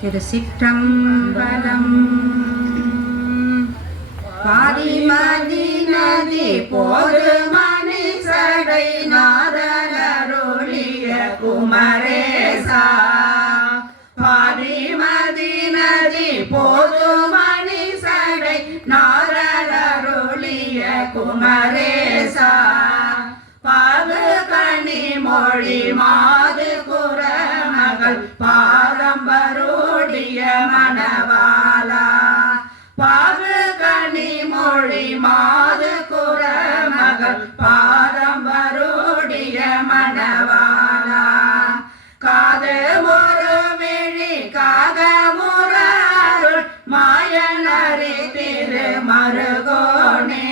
திருச்சிற்றம்பலம். பாதிமதி நதி போது மணி சடை நாதரருளிய குமரேசா. பாதிமதி நதி போது மணி சடை நாதரருளிய குமரேசா. பாகு கனி மொழி மாது குரமகள் பாரம்பருடைய மணவாளா. பாகு கனி மொழி மாது குரமகள் பாரம்பருடைய மணவாளா. காது ஒரு விழி காக முரருள் மாயனரி திருமருகோனே.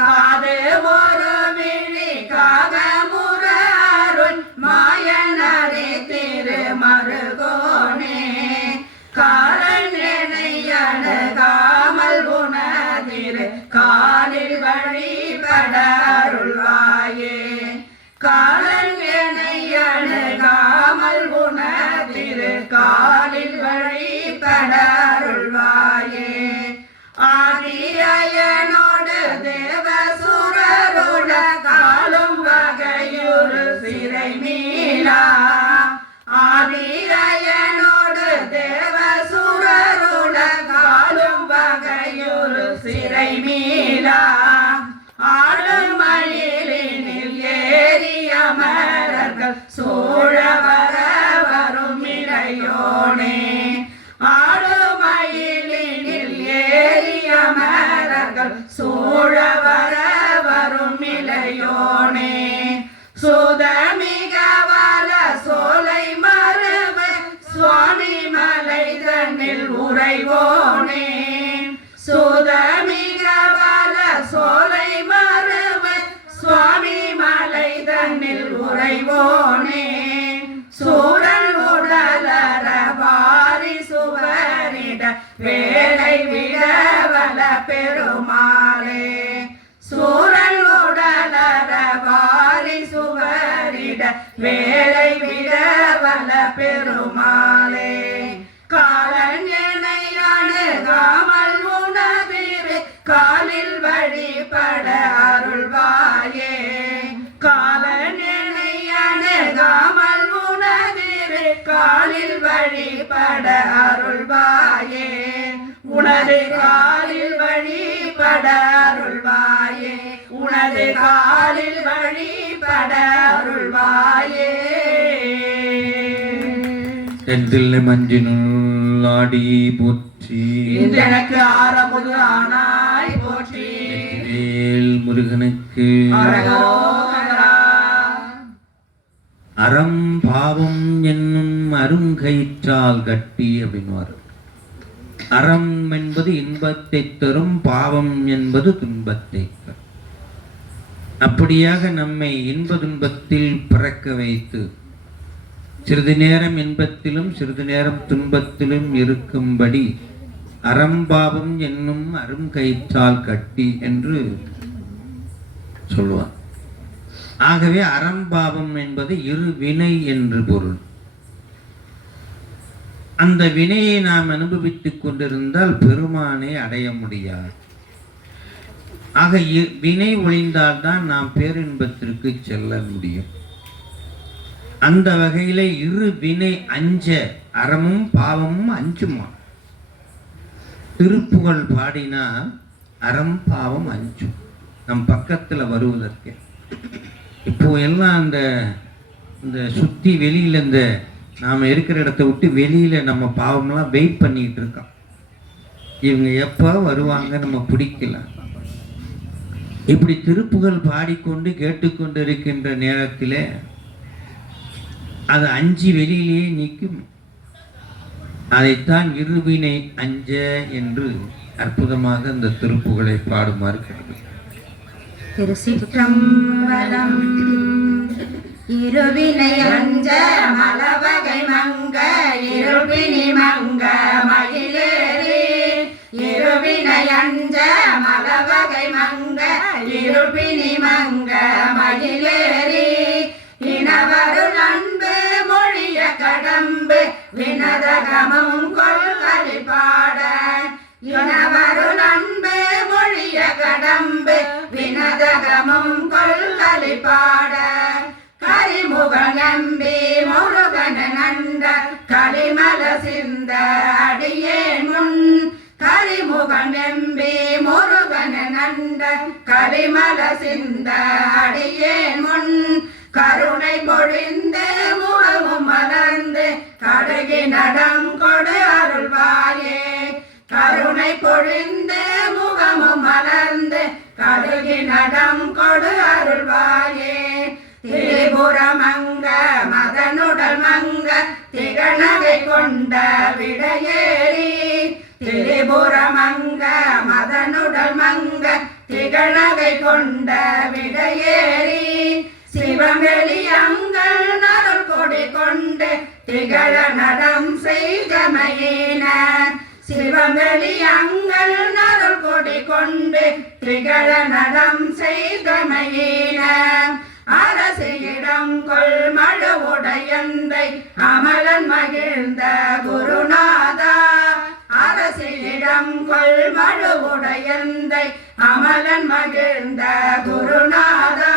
காது ஒரு விழி காக முரருள் மாயனரி திருமருகோனே. காரன் அணுகாமல் உணதிரு காலில் வழிபட அருள்வாயே. காலன் அணுகாமல் உணதிரு காலில் வழிபட அருள்வாயே. உறைவோனே சுதமிக வல சோலை மறுவை சுவாமி மலை தன்னில் உறைவோனே சூரன் உடலற வாரி சுவரிட வேலை விடவல பெருமாளே சூரன் உடலற வாரி சுவரிட வேலை விடவல பெருமாளே காலன் என்னை அணுகாமல் உணதிரு காலில் வழிபட அருள்வாயே காலன் என்னை அணுகாமல் உணதிரு காலில் வழிபட அருள்வாயே உனது காலில் வழிபட அருள்வாயே உனது காலில் வழிபட அருள்வாயே தென்தில்லை மஞ்சினுள் ஆடி போற்றி எனக்கு ஆரமுது ஆனாய் போற்றி வேல் முருகனுக்கு அரகரோகரா. அறம் பாவம் என்னும் அருங்கயிற்றால் கட்டி அப்படின்னுவார். அறம் என்பது இன்பத்தை தரும், பாவம் என்பது துன்பத்தை தரும். அப்படியாக நம்மை இன்ப துன்பத்தில் பிறக்க வைத்து சிறிது நேரம் இன்பத்திலும் சிறிது நேரம் துன்பத்திலும் இருக்கும்படி அறம்பாவம் என்னும் அருங்கயிற்றால் கட்டி என்று சொல்லுவார். ஆகவே அறம்பாவம் என்பது இரு வினை என்று பொருள். அந்த வினையை நாம் அனுபவித்துக் கொண்டிருந்தால் பெருமானை அடைய முடியாது. ஆக வினை ஒழிந்தால்தான் நாம் பேரின்பத்திற்கு செல்ல முடியும். அந்த வகையில இரு வினை அஞ்ச அறமும் பாவமும் அஞ்சுமா. திருப்புகழ் பாடினா அறம் பாவம் அஞ்சும் நம் பக்கத்துல வருவதற்கு. இப்போ எல்லாம் இந்த சுத்தி வெளியில இந்த நாம இருக்கிற இடத்த விட்டு வெளியில நம்ம பாவம்லாம் வெயிட் பண்ணிட்டு இருக்கோம். இவங்க எப்ப வருவாங்க நம்ம பிடிக்கல. இப்படி திருப்புகழ் பாடிக்கொண்டு கேட்டுக்கொண்டு இருக்கின்ற நேரத்தில் அது அஞ்சு வெளியிலேயே நிற்கும். அதைத்தான் இருவினை அஞ்ச என்று அற்புதமாக இந்த திருப்புகழை பாடுமாறு கேட்கிறேன். திருச்சிற்றம்பலம். இருவினை அஞ்ச மலவகை மங்க இருவினி மங்க மயிலேறி இருவினை அஞ்ச மலவகை மங்க இருபினி மங்க மயிலேறி இனவரு நண்பு மொழிய கடம்பு வினதகமும் கொள்கலி பாட இனவரு நண்பு மொழிய கடம்பு வினதகமும் கொள்கலி பாட கரிமுகன் நம்பி முருகன் நண்ட களிமல சிந்த அடியேன் முன் கரிமுகன் நம்பி முருகன் நண்ட களிமல சிந்த அடியேன் முன் கருணை பொழிந்து முகமும் மலர்ந்து கடுகி நடம் கொடு அருள்வாயே கருணை பொழிந்து முகமும் மலர்ந்து கடுகி நடம் கொடு அருள்வாயே திரிபுரமங்க மதனுடல் மங்க திகழகை கொண்ட விடையேறி திரிபுரமங்க மதனுடல் மங்க திகழகை கொண்ட விடையேறி சிவமெளியங்கள் நருள் கொடி கொண்டு திகழ நடம் செய்தமையின சிவமெளியங்கள் நருள் கொடி கொண்டு திகழ நடம் செய்தமையின அரசியிடம் கொள் மழுவுடையந்தை அமலன் மகிழ்ந்த குருநாதா அரசியிடம் கொள் மழுவுடையந்தை அமலன் மகிழ்ந்த குருநாதா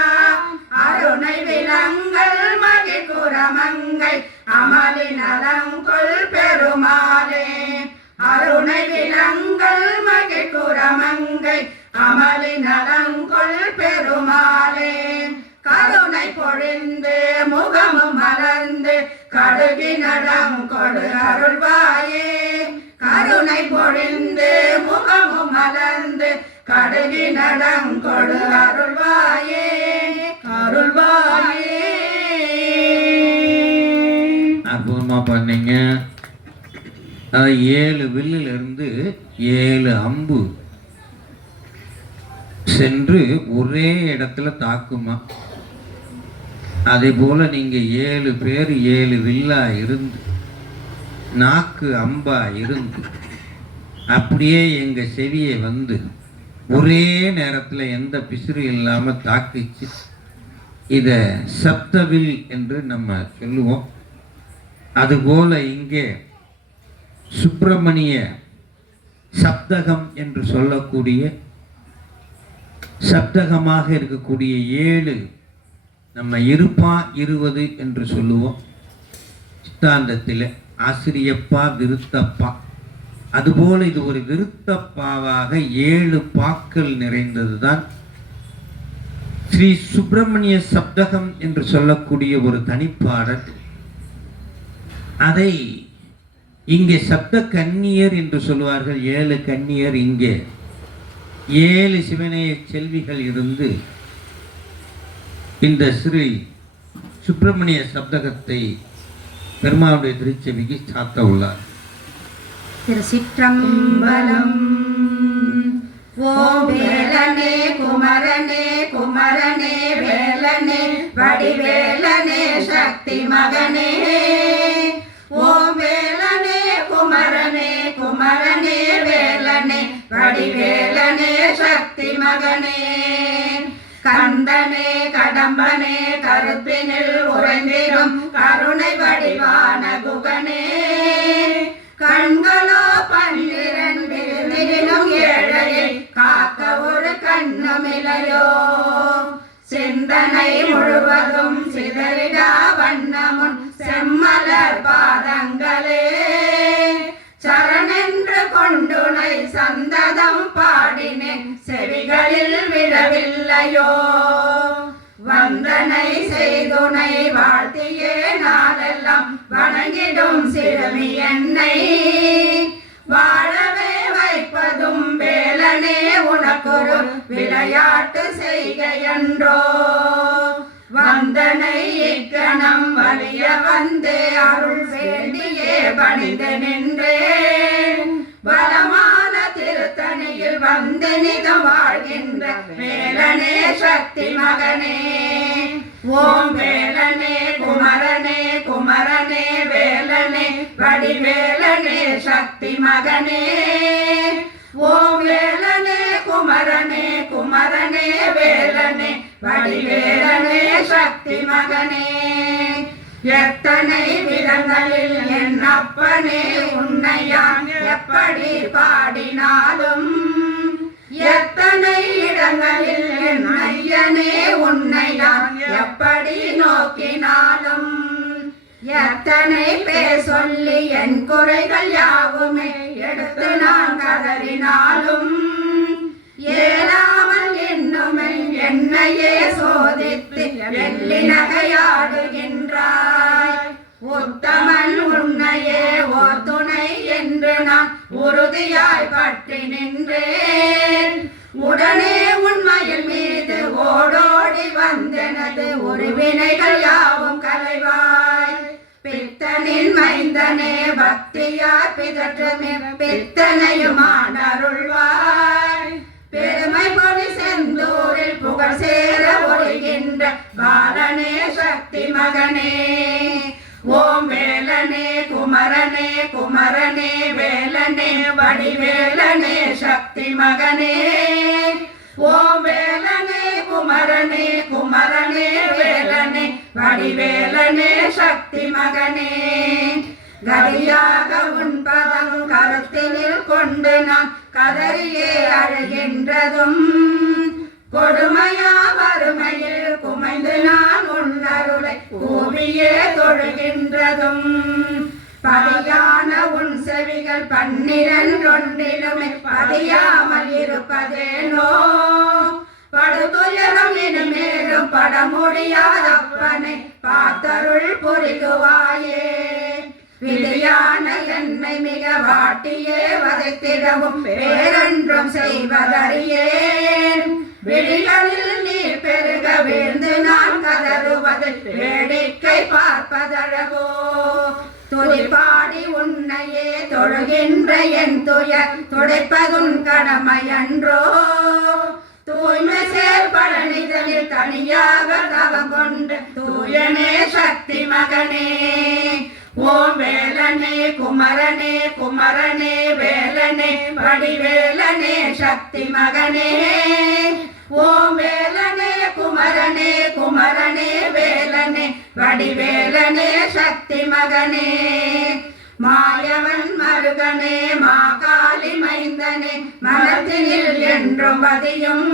அருணை விலங்கள் மகிழ்குரமங்கை அமலினலங்கொள் பெருமாளே அருணை விலங்கள் மகிழ்குரமங்கை அமலினலங்கொள் பெருமாளே கருணை பொழிந்து முகமும் மலர்ந்து கடுகி நடம் கொடு அருள்வாயே கருணை பொழிந்து முகமும் மலர்ந்து கடுகி நடம் கொடு அருள்வாயே அருள்வாயே. அற்புதமா பண்ணீங்க. அது 7 வில்லிலிருந்து 7 அம்பு சென்று ஒரே இடத்துல தாக்குமா. அதே போல நீங்க 7 பேர் 7 வில்லா இருந்து நாக்கு அம்பா இருந்து அப்படியே எங்க செவியை வந்து ஒரே நேரத்தில் எந்த பிசுறு இல்லாம தாக்கிச்சு. இத சப்தவில் என்று நம்ம சொல்லுவோம். அதுபோல இங்கே சுப்பிரமணிய சப்தகம் என்று சொல்லக்கூடிய சப்தகமாக இருக்கக்கூடிய 7 நம்ம இருப்பா 20 என்று சொல்லுவோம். சித்தாந்தத்தில் ஆசிரியப்பா விருத்தப்பா, அதுபோல இது ஒரு விருத்தப்பாவாக 7 பாக்கள் நிறைந்ததுதான் ஸ்ரீ சுப்பிரமணிய சப்தகம் என்று சொல்லக்கூடிய ஒரு தனிப்பாடல். அதை இங்கே சப்த கன்னியர் என்று சொல்வார்கள். 7 கன்னியர், இங்கே 7 சிவனைய செல்விகள் இருந்து இந்த ஸ்ரீ சுப்பிரமணிய சப்தகத்தை பெருமாளுடைய திருச்செவிக்கு சாத்த உள்ளார். திருச்சிற்றம்பலம். ஓம் வேலனே குமரனே குமரனே வேலனே வடிவேலனே சக்தி மகனே. ஓம் வேலனே குமரனே குமரனே வேலனே வடிவேலனே சக்தி மகனே. கந்தனே கடம்பனே கருப்பினில் உறைந்திடும் கருணை வடிவான குகனே. கண்களோ 12 ஏழையை காக்க ஒரு கண்ணுமிலையோ. சிந்தனை முழுவதும் சிதறிடா வண்ணமுன் செம்மலர் பாதங்களே. சரணென்று கொண்டுனை சந்ததம் பாடினேன் செவிகளில் விழவில்லையோ. வந்தனை செய்துனை வாழ்த்தியே நாளெல்லாம் வணங்கிடும் சிறுமி என்னை. வாழவே வைப்பதும் வேலனே உனக்கொரு விளையாட்டு செய்கையன்றோ. வந்தனை இக்கணம் வலிய வந்து அருள் வேண்டியே பணிந்து நின்றேன். வளமான திருத்தணியில் வந்து நிதம் வாழ்கின்ற வேலனே சக்தி மகனே. ஓம் வேலனே குமரனே குமரனே வேலனே வடிவேலனே சக்தி மகனே. ஓம் வேலனே குமரனே குமரனே வேலனே வடிவேலனே சக்தி மகனே. எத்தனை விதங்களில் என் அப்பனே உன்னையான் எப்படி பாடினாலும், எத்தனை இடங்களில் என் ஐயனே உன்னையான் எப்படி நோக்கினாலும், எத்தனை பேர் சொல்லி என் குறைகள் யாவுமே எடுத்து நான் கதறினாலும், ஏறாமல் இன்னுமே என்னையே சோதித்து வெள்ளி நகையாடுகின்றாய். உத்தமன் உன்னையே ஓர் துணை என்று நான் உறுதியாய் பற்றி நின்றேன். உடனே உண்மையில் மீது ஓடோடி வந்தனது ஒரு வினைகள் யாவும் கலைவாய். பித்தனின் மைந்தனே பக்தியார் பிதற்றுமே பித்தனையுமான் அருள்வாய். பெருமை பொடி செந்தூரில் புகழ் சேர ஒழிகின்ற பாலனே சக்தி மகனே. ஓம் வேலனே குமரனே குமரனே வேலனே வடிவேலனே சக்தி மகனே. ஓம் வேலனே குமரனே குமரனே வேலனே வடிவேலனே சக்தி மகனே. கதியாக உன் பதம் கருத்தினில் கொண்டு நான் கதறியே அழுகின்றதும், கொடுமையா வறுமையில் குமைந்து நான் உன்னருளை கூவியே தொழுகின்றதும், பதியான உன் செவிகள் 12 பதியாமல் இருப்பதேனோ. படுதுயரம் இனிமேலும் பட முடியாதப்பனை பார்த்தருள் புரிகுவாயே. விதியான என்னை மிக வாட்டியே வதைத்திடவும் வேறென்றும் செய்வதறியேன். விழிகளில் நீர் பெருக வீழ்ந்து நான் கதறுவது வேடிக்கை பார்ப்பதழகோ. துதிப்பாடி உன்னையே தொழுகின்ற என் துயர் துடைப்பதுன் கடமையன்றோ தூய்மை சேர் பழனிதனில் தனியாக தவம் கொண்டு தூயனே சக்தி மகனே ஓம் வேலனே குமரனே குமரனே வேலனே வடிவேலனே சக்தி மகனே ஓம் வேலனே குமரனே குமரனே வேலனே வடிவேலனே சக்தி மகனே மாயவன் மருகனே மாகாளி மைந்தனே மனத்தினில் என்றும் பதியும்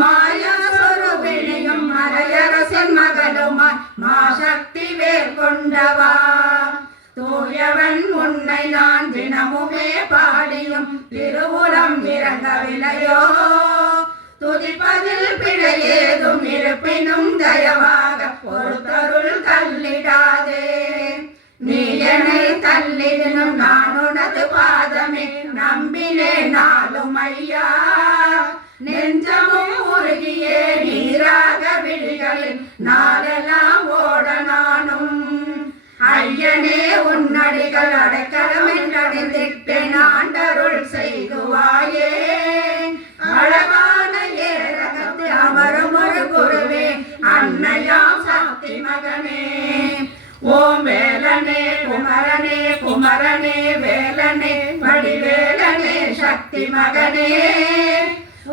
மாயஸ்வரூபிணியும் மலையரசன் மகளுமாய் மாசக்தி வேர் கொண்டவா தூயவன் உன்னை நான் தினமுமே பாடியும் திருவுரம் இறங்கவில்லையோ துதிப்பதில் பிழை ஏதும் இருப்பினும் தயவாக பொறுத்தருள் தள்ளிடாதே நீ என்னை தள்ளிடனும் நான் உனது பாதமே நம்பினே நாளும் ஐயா நெஞ்சமும் உருகியே நீராக விழிகளில் நாளெல்லாம் ஓட நானும் ஐயனே உன்னடிகள் அடைக்கலம் என்றடைந்திட்டேன் ஆண்டருள் செய்துவாயே அழகான ஏரகத்து அமரும் ஒரு குருவே அன்னையாம் சக்தி மகனே ஓம் வேலனே குமரனே குமரனே வேலனே வடிவேலனே சக்தி மகனே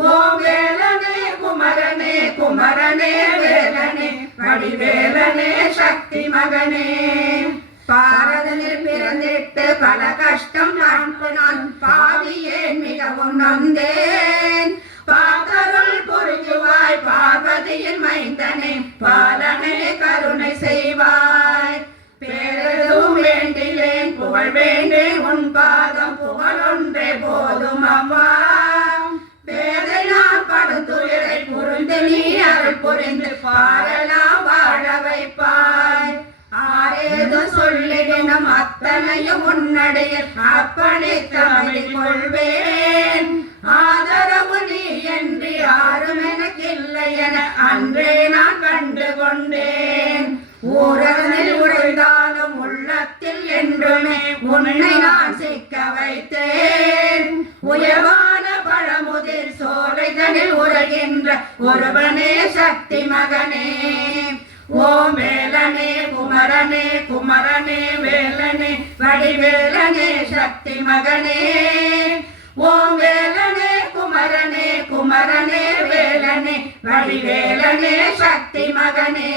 ஓம் வேலனே குமரனே குமரனே வேலனே வடிவேலனே சக்தி மகனே பாரதனில் பிறந்திட்டு பல கஷ்டம் நான் பாவியேன் மிகவும் நொந்தேன் பாதருள் புரிஞ்சுவாய் பார்வதியின் மைந்தனே பாலனே கருணை செய்வாய் பேரெதுவும் வேண்டிலேன் புகழ் வேண்டேன் உன் பாதம் புகழொன்றே போதும் அம்மா பேதை நான் படுத்துயரை புரிந்து நீ அருள் புரிந்து பாரலாம் வாழ வைப்பாய் ஆரேது சொல்லிடினும் அத்தனையும் உன்னடைய அப்பணித்தமிழ் கொள்வேன் ஆதரவு நீ என்று யாரும் எனக்கில்லை என அன்றே நான் கண்டு கொண்டேன் ஊரகனில் உழைந்தாலும் உள்ளத்தில் என்றுமே உன்னை நான் சிக்க வைத்தேன் உயர்வான பழமுதிர் சோலைதனில் உரைகின்ற ஒருவனே சக்தி மகனே ஓம் வேலனே குமரனே குமரனே வேலனே வடிவேலனே சக்தி மகனே ஓம் வேலனே குமரனே குமரனே வேலனே வடிவேலனே சக்தி மகனே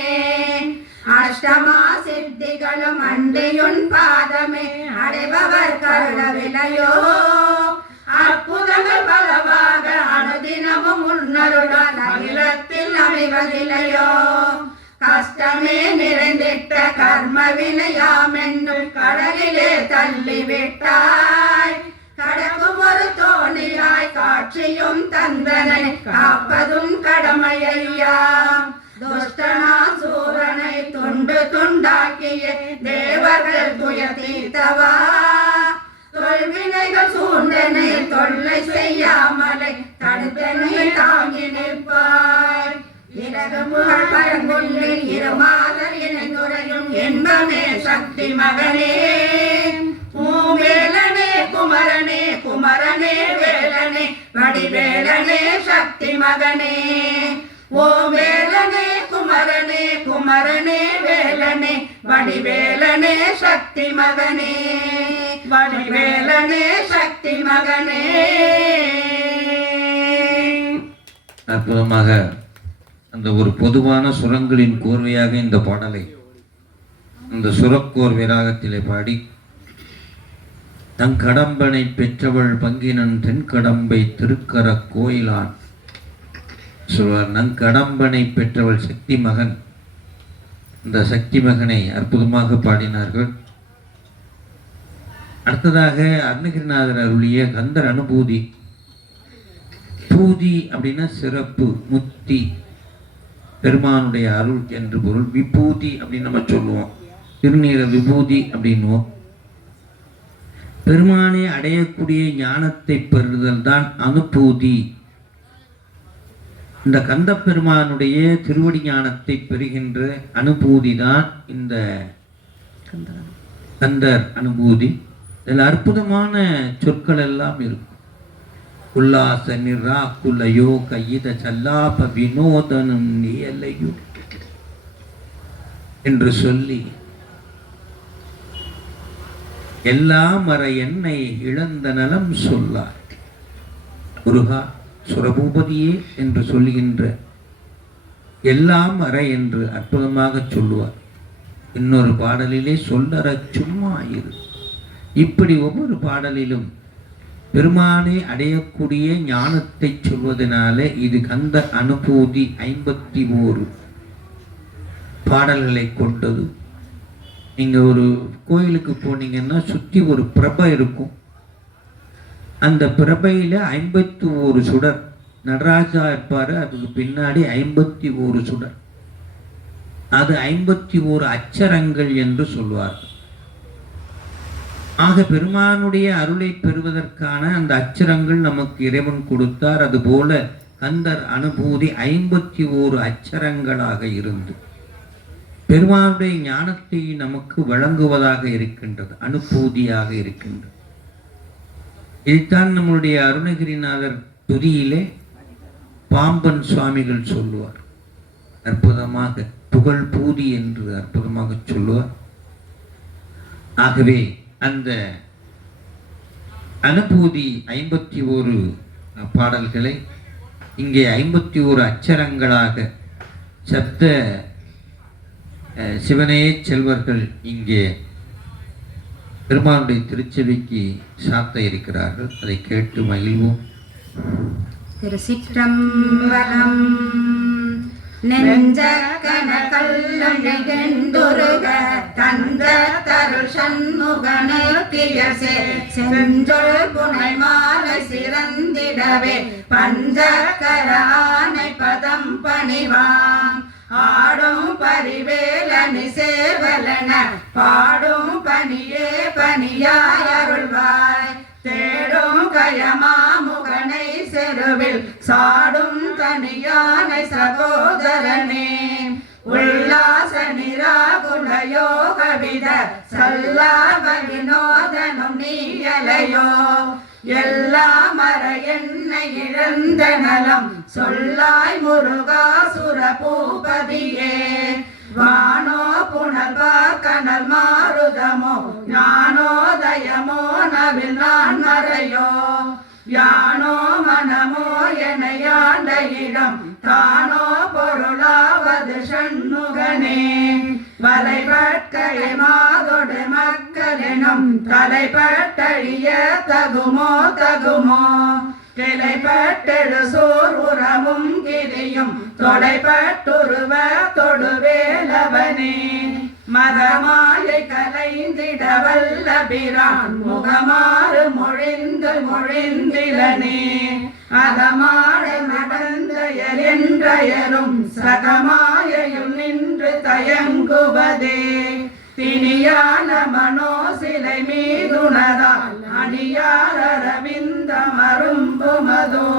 அஷ்டமா சித்திகளும் அண்டியுன் பாதமே அடைபவர் கருளவில்லையோ அற்புதங்கள் பலவாக அனுதினமும் உன்னருளால் அகிலத்தில் அமைவதில்லையோ கஷ்டமே நிறைந்திட்ட கர்ம வினையாம் என்னும் கடலிலே தள்ளிவிட்டாய் கடக்கும் ஒரு தோணியாய் காட்சியும் தந்தனை காப்பதும் கடமையா துஷ்டனா சூரனை துண்டு துண்டாக்கிய தேவர்கள் துயர் தீர்த்தவா தொல்வினைகள் சூழ்ந்தனை தொல்லை செய்யாமலை தடுத்தனை தாங்கி நிற்பாய் இரவு புகழ் பரங்குள்ளில் இருமாதர் இணைந்துரையும் என்பமே சக்தி மகனே வேலனே குமரனே குமரனே வேலனே வடிவேலனே சக்தி மகனே ஓ வேலனே குமரனே குமரனே வேலனே வடிவேலனே சக்தி மகனே வடிவேலனே சக்தி மகனே. அற்புதமாக அந்த ஒரு பொதுவான சுரங்களின் கோர்வையாக இந்த பாடலை அந்த சுரக்கோர்வை ராகத்திலே பாடி தன் கடம்பனை பெற்றவள் பங்கினன் தென்கடம்பை திருக்கர கோயிலான் சொல்வார். நங்கடம்பனை பெற்றவள் சக்தி மகன். இந்த சக்தி மகனை அற்புதமாக பாடினார்கள். அடுத்ததாக அருணகிரிநாதர் அருளிய கந்தர் அனுபூதி. பூதி அப்படின்னா சிறப்பு, முத்தி, பெருமானுடைய அருள் என்று பொருள். விபூதி அப்படின்னு நம்ம சொல்லுவோம், திருநீர விபூதி அப்படின்வோம். பெருமானை அடையக்கூடிய ஞானத்தை பெறுதல் தான் அனுபூதி. இந்த கந்த பெருமானுடைய திருவடி ஞானத்தை பெறுகின்ற அனுபூதி தான் இந்த கந்தர் அனுபூதி. இதில் அற்புதமான சொற்கள் எல்லாம் இருக்கும். உல்லாச நிராக்குலையோ கையித சல்லாப வினோதனும் நியலையோ என்று சொல்லி எல்லாம் மற என்னை இழந்த நலம் சொல்லார். முருகா சுரபூபதியே என்று சொல்லுகின்ற எல்லாம் அற என்று அற்புதமாக சொல்லுவார். இன்னொரு பாடலிலே சொல்லற சும்மா இரு. இப்படி ஒவ்வொரு பாடலிலும் பெருமானை அடையக்கூடிய ஞானத்தை சொல்வதனாலே இது கந்த அனுபூதி 51 பாடல்களை கொண்டது. நீங்க ஒரு கோயிலுக்கு போனீங்கன்னா சுற்றி ஒரு பிரபை இருக்கும். அந்த பிரபையில 51 சுடர் நடராஜா இருப்பாரு. அதுக்கு பின்னாடி 51 சுடர். அது 51 அச்சரங்கள் என்று சொல்வார்கள். ஆக பெருமானுடைய அருளை பெறுவதற்கான அந்த அச்சரங்கள் நமக்கு இறைவன் கொடுத்தார். அதுபோல கந்தர் அனுபூதி 51 அச்சரங்களாக இருந்து பெருமானுடைய ஞானத்தை நமக்கு வழங்குவதாக இருக்கின்றது, அனுபூதியாக இருக்கின்றது. இதைத்தான் நம்முடைய அருணகிரிநாதர் துதியிலே பாம்பன் சுவாமிகள் சொல்லுவார். அற்புதமாக புகழ் பூதி என்று அற்புதமாக சொல்லுவார். ஆகவே அந்த அனுபூதி 51 பாடல்களை இங்கே 51 அச்சரங்களாக சப்த சிவனே செல்வர்கள் இங்கே பெருமானுடைய திருச்செவிக்கு சாத்த இருக்கிறார்கள். அதை கேட்டு மகிழ்வோம். திருச்சிற்றம்பலம். நெஞ்ச கனகல்லுருக தந்த தருள் சண்முகனுக்கிய செஞ்சொல் புனை மாலை சிறந்திடவே பஞ்சகரானை பதம் பணிவாம். ஆடும் பரிவேலனி சேவலன பாடும் பணியே பணியாய் அருள்வாய். தேடும் கயமாமுகனை செருவில் சாடும் தனியானை சகோதரனே. உல்லாச நிராகுல யோகவித சல்லாப வினோதனும் நீயலையோ. எல்லாம் மற என்னை இழந்த நலம் சொல்லாய் முருகாசுர பூபதியே. வானோ புனர்வா கனல் மாருதமோ ஞானோதயமோ நவில் நான் மறையோ. யானோ மனமோ எனையாண்ட இடம் தானோ பொருளாவது சண்முகனே. வலைபட்கை மாதொடு மக்களெனும் தலைப்பட்டழிய தகுமோ தகுமோ. கிளைப்பட்டெழு சோர் உறவும் கிரியும் தொடைப்பட்டுருவ தொடுவேலவனே. மதமாயை கலைந்திட வல்ல பிரான் முகமாறு மொழிந்து மொழிந்திலனே. அகமாட நடந்தயர் என்றயரும் சகமாயையும் நின்று தயங்குவதே. திணியான மனோ சிலை மீதுணதால் அணியார் அரவிந்த மரும்புமதோ.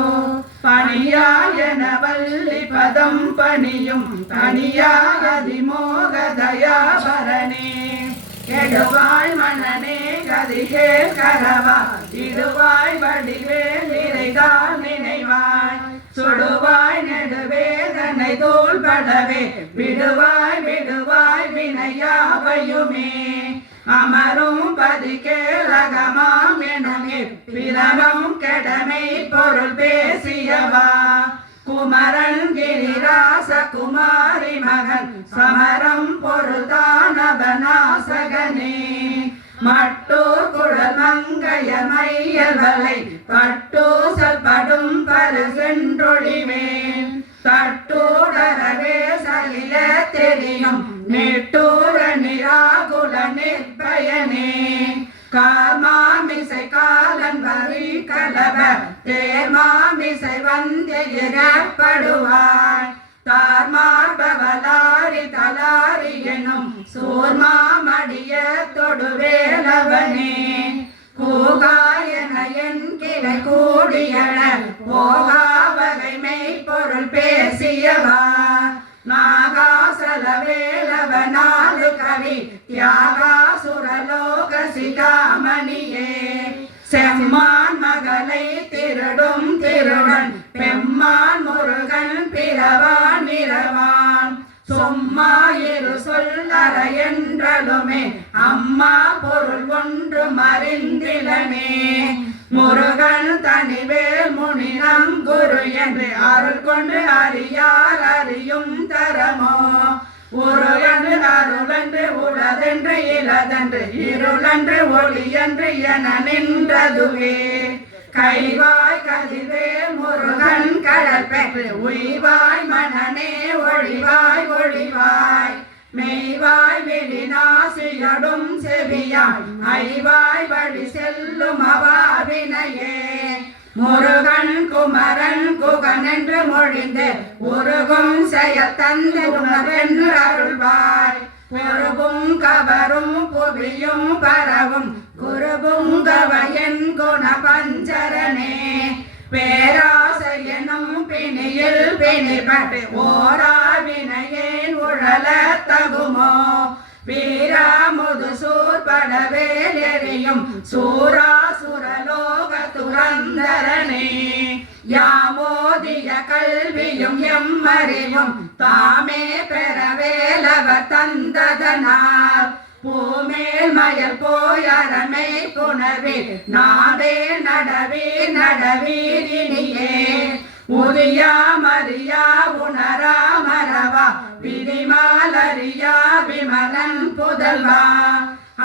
பணியாயன வள்ளி பதம் பணியும் தனியாக அதிமோக தயாபரணே. எடுவாய் மனநே கதிகே கரவா இடுவாய் வடிவேல் இறைகால் நினைவாய். சுடுவாய் நெடுவேதனை தோள்படவே விடுவாய் விடுவாய் வினையாவையுமே. அமரும் பதிகேலகமாம் எனுமே பிரமம் கெடமை பொருள் பேசியவா. குமரன் கிரிராச குமாரி மகன் சமரம் பொருள்தானவநாசகனே. மட்டூர் குழல் மங்கைய மையல்வலை பட்டூசல் படும் பரு சென்றொழிவேன். தட்டூடரவே சலில தெரியும் நெட்டூர நிராகுல நிற்பயனே. காமாமிசை காலன் வரி கலவ தேர்மாமிசை வந்தியப்படுவாய். தார்மார்பவலாரி தலாரி எனும் சோர்மாமடிய தொடுவேலவனே. கூகாயன என் கிளை கூடியன போகா வகை மெய்ப்பொருள் பேசியவா. நாகாசல வேலவ நாலு கவி தியாகாசுரலோக சிகாமணியே. செம்மான் மகளை திருடும் திருடன் பெம்மான் முருகன் பிறவான் இரவான் சும்மா இரு சொல்லற என்றலுமே அம்மா பொருள் ஒன்று மறிந்திலனே முருகன் தனிவேல் முனினம் குரு என்று அருள் கொண்டு அறியார் அறியும் தரமோ உருளன்று அருளன்று உளதென்று இளதன்று இருளன்று ஒளியன்று என நின்றதுவே கைவாய் கதிவே முருகன் கடல் பெற்று உய்வாய் மனனே ஒளிவாய் ஒளிவாய் மெய்வாய் வெளிநாசியடும் செவியாய் ஐவாய் வழி செல்லும் அவாவினையே முருகன் குமரன் குகன் என்று மொழிந்து உருகும் செயத்தந்து உணவென்று அருள்வாய் பொறுவும் கவரும் புவியும் பரவும் குருவும் கவையன் குண பஞ்சரனே பேராசையனும் பிணியில் பிணிபட்டு ஓராவினையேன் உழல தகுமோ வீராமுது சூர்படவேல் எரியும் சூராசுரலோக துரந்தரனே யாமோதிய கல்வியும் எம்மறிவும் தாமே பெறவேலவர் தந்ததனால் பூமேல் மயல் போயரமை புணர்வீர் நாடே நடவீர் நடவீரினியே உரியா மரியா உணரா மரவா விரிமாலரியா விமலன் புதல்வா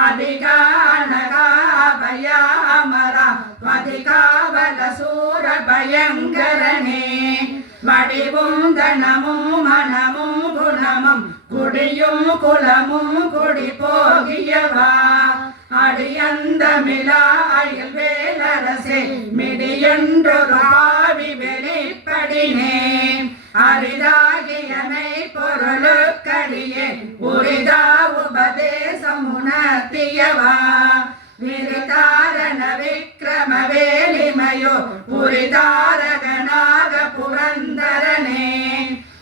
அதிகா அனகா அபயா அமரா பதிகாவல சூர பயங்கரனே வடிவும் தனமும் மனமும் குணமும் குடியும் குலமும் குடி போகியவா அடியந்தமிழா அயல் வேலரசே மிடியென்றொரு பாவி வெளிப்படினே அரிதாகியமை பொருளுக்கடியே உரிதா உபதேசம் உணர்த்தியவா விரிதாரண விக்ரம வேலிமையோ புரிதாரகனாக புரந்தரனே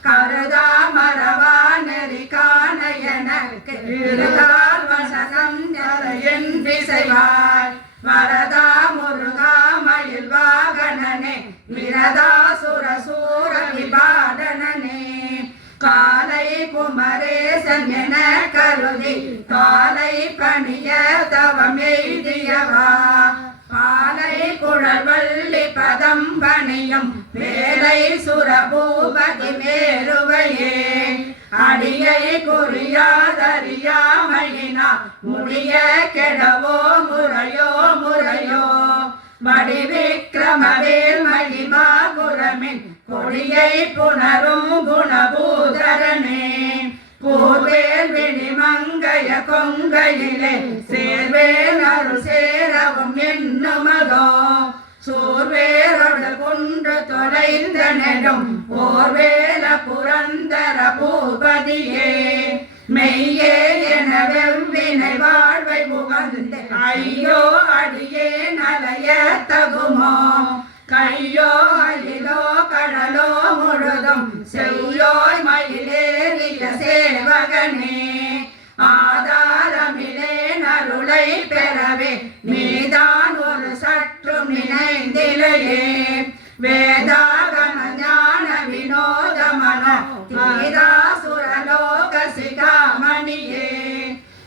கருதா மரவா நெறி காண எனக்கு இருதால் வசனம் என் திசைவாய் வரதா முருகா மயில் வாகனனே விரதா சுரசூர விபாடனே காலை குமரேசன் என கருதி காலை பணிய தவம் எய்தியவா பாலை குழல்வள்ளி பதம் பணியும் வேலை சுரபூபதி மேருவையே அடியை குறியாதறியாமையினா முடிய கெடவோ முறையோ முறையோ வடிவிக்ரமவேல் மகிமா குரமின் கொடியை புணரும் குணபூதரனே கூர்வேல் விழிமங்கைய கொங்கையிலே சேர்வேல் அருள் சேரவும் என்னுமதோ சூர்வேரோடு குன்று தொலைந்த நெடும் போர்வேல புரந்தர பூபதியே மெய்யே என வெவ்வினை வாழ்வை புகழ்ந்து ஐயோ அடியே நலைய தகுமோ கையோ அயிலோ கடலோ முழுதும் செவ்யோய் மயிலேறிய சேவகனே ஆதாரமிலே நருளை பெறவே நீதான் ஒரு சற்று நினைந்திலையே வேதாகம ஞான வினோதமனோ தீராசுரலோக சிகாமணியே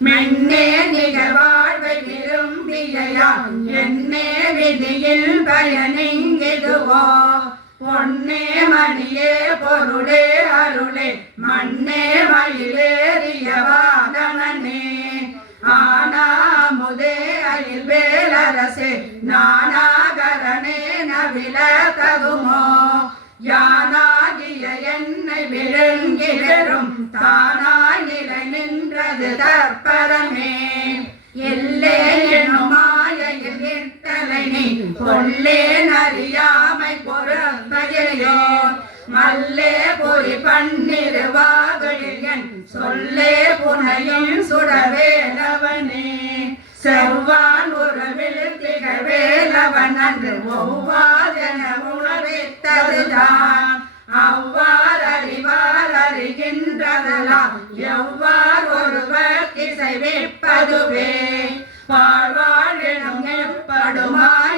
மென்னே நிகழ்வாழ்வை விரும்பியா என்னே விதியில் பயனிங்கிடுவோ பொன்னே மணியே பொருளே அருளே மண்ணே மயிலேறிய வாகனனே ஆனாமுதே அயில் வேலரசே நானாகரணே நவில தகுமோ யானாகிய என்னை விழுங்கிடும் தானாய் நிலை நின்றது தற்பரமே எல்லே எனும் மாயையில் இட்டலை நீ கொல்லே நறியாமை பொருளையோ மல்லே பொறி பன்னிருவாகளில் என் சொல்லே புனையும் சுடவேலவனே செவ்வான் உறவில் திகழ்வேலவன் அன்று ஒவ்வாதென உணர்வித்ததுதான் அவ்வாறு அறிவார் அறிகின்றதெல்லாம் எவ்வாறு ஒருவர் இசைவிப்பதுவே வாழ்வாழ் எனும் எப்படுமாய்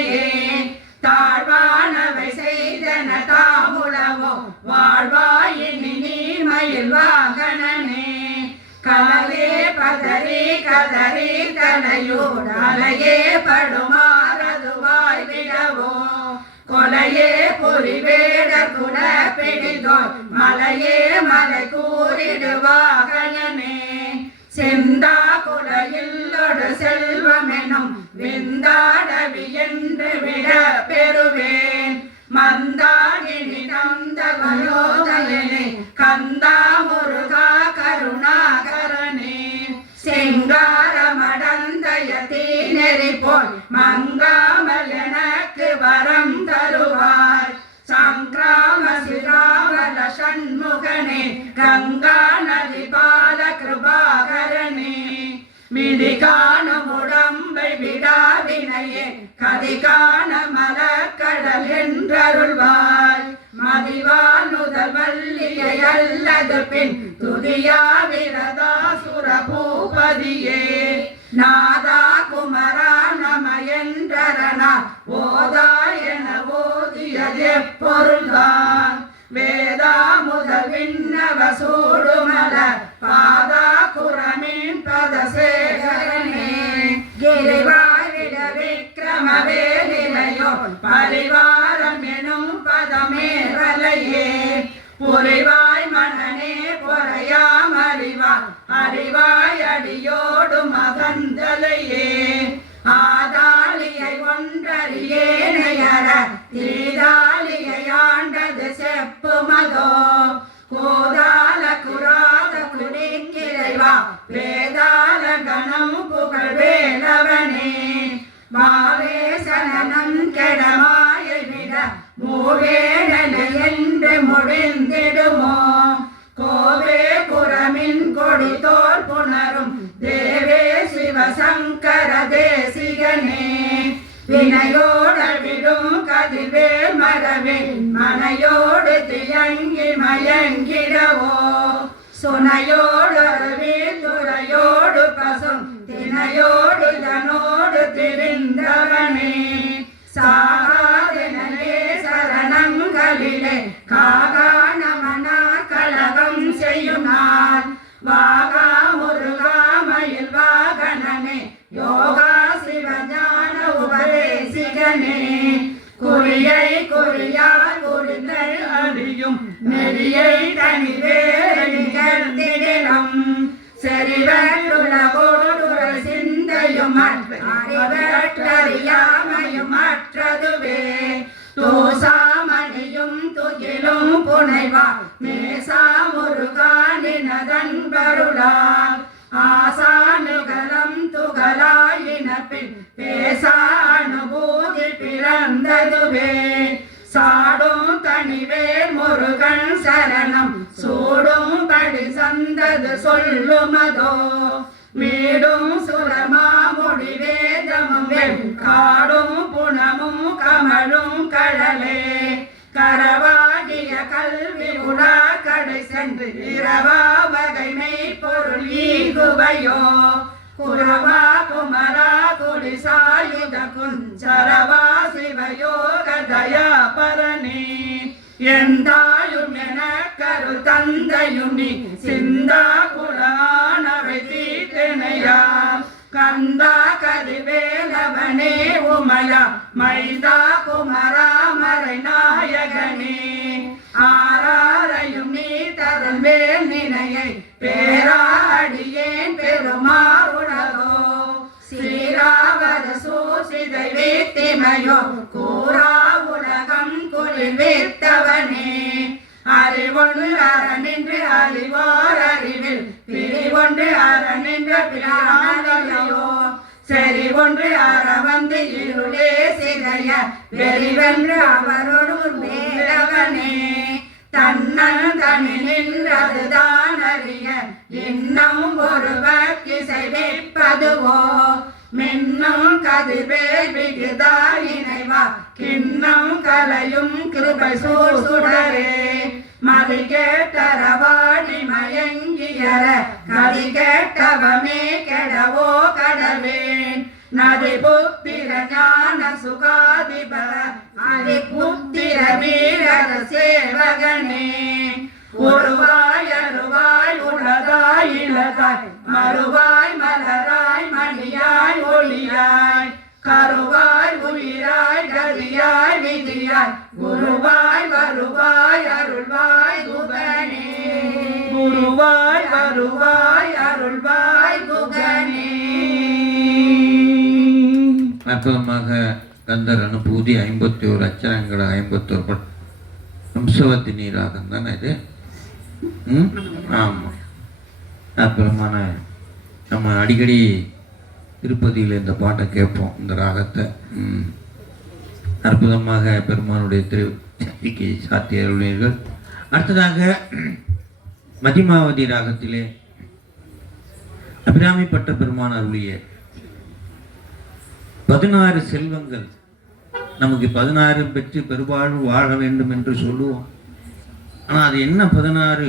வினையே தாழ்வானவை செய்தன தாமுலவோ வாழ்வாயினி நீர்மயில் வாகனனே கலவே பதறி கதறி தலையோடு அலையே படுமாறதுவாய் விடவோ கொலையே பொறிவேட குட பிடிதோய் மலையே மலை கூறிடுவாகனே செந்தா குலையில்லொடு செல்வமெனும் விந்தாடவி என்று விட பெறுவேன் மந்தாகினி நந்தவயோதயனே கந்தா முருகா கருணாகரனே சிங்காரமடந்தய தீநெறி போய் மங்காமல் எனக்கு வரம் தருவாய் சங்கிராம சிராவல சண்முகனே கங்கா நதி பால கிருபாகரனே மிதி காணும் உடம்பை விடாவினையே கதி காண மலக்கடல் என்றருள்வாய் மதிவான் முதல் வல்லியை அல்லது பின் துதியா விரதாசுர பூபதியே நாதா குமரா நம என்றரணா ஓதா என ஓதியது எப்பொருள்தான் வேதா முதல் விண்ணவ சூடுமல பாதா குரமின் பதசேகரனே கிரிவாய் விட விக்ரமவே நிலையோ பரிவாரம் எனும் பதமேவலையே புரிவாய் மனனே பொறையாம் அறிவாய் அறிவாய் அடியோடு மகந்தலையே ஆதாளியை ஒன்றறியேனையற தீதாளியை ஆண்டது செப்பு மதோ கோதால குராத குடிக்கிறைவா வேதால கணம் புகழ் வேலவனே பாவேசனம் கெடமாயை விட மூவேடனை என்று முடிந்திடுமோ கோவே குரமின் கொடி தோல் புணரும் தேவே சிவசங்கர தேசிகனே வினையோட விடும் கதிர்வே மரவின் மனையோடு தியங்கி மயங்கிடவோ சுனையோடு துறையோடு பசும் தினையோடு தனோடு திரிந்தவனே சாகாதனே சரணங்களிலே காகாணமனா கலகம் செய்யும் நாள் வாகா முருகா மயில் வாகனனே யோகா சிவஞான உபதேசிகனே குறியை குறியால் குறிந்தல் அறியும் நெறியை தனிவேறிடம் செறிவற்றுலகோடுற சிந்தையும் அறிவற்றறியாமையும் மற்றதுவே தோசாமணியும் துகிலும் புனைவா மேசா முருகானினதன் பருளால் ஆசானுகலம் துகளாயின பின் பேசா அனுபூதி பிறந்ததுவே சாடும் தனிவே முருகன் சரணம் சூடும் படி சந்தது சொல்லுமதோ மீடும் சுரமாமுடி வேதமும் காடும் புனமும் கமலும் கடலே கரவாகிய கல்வி உடா கடை சென்று இரவா வகைமை பொருள் ஈகுவையோ குரவா குமரா குடிசாயுத குஞ்சரவா சிவயோக தயா பரணி எந்தாயும் என கரு தந்தையும் நீ சிந்தா குலானவை தீட்டனையா கந்தா கதிவேலவனே உமையா மைதா குமரா மறை நாயகனே ஆராரையும் நீ தரும் வேல் நினையை பேராடியேன் பெருமாறுடகோ ஸ்ரீராவத சூசிதை வீத்திமையோ கூறா உலகம் குளிர் வீத்தவனே அறிவொன்று அறநின்று அறிவார் அறிவில் பிரிவொன்று அறநின்ற பிரானையோ சரி ஒன்று அற வந்து இருளே சிதைய வெறிவென்று அவரோடு மேலவனே தன்னன் தனி நின்றதுதான் அறிய இன்னும் ஒருவர் கிசை வைப்பதுவோ மின்னும் கதிர்வேல் விகுதா இணைவா கிண்ணம் கலையும் கிருபை சூசுடரே மதி கேட்டரவாடி மயங்கியற கதி கேட்டவமே கெடவோ கடவேன் நதி புத்திர ஞான சுகா மறுவாய் மலராய் மணியாய் ஒளியாய் கருவாய் உயிராய் கதியாய் விதியாய் குருவாய் வருவாய் அருள்வாய் குகனே குருவாய் வருவாய் அருள்வாய் குகனே. அற்புதமாக கந்தர் அனுபூதி 51 அச்சரங்கள் 51 வம்சவத்தி நீராகம் தானே இது. ஆமாம், அற்புதமான. நம்ம அடிக்கடி திருப்பதியில் இந்த பாட்டை கேட்போம், இந்த ராகத்தை. அற்புதமாக பெருமானுடைய சக்திக்கு சாத்திய அருளினீர்கள். அடுத்ததாக மதிமாவதி ராகத்திலே அபிராமிப்பட்ட பெருமான் அருளிய 16 செல்வங்கள். நமக்கு 16 பெற்று பெருவாழ்வு வாழ வேண்டும் என்று சொல்லுவோம். ஆனால் அது என்ன 16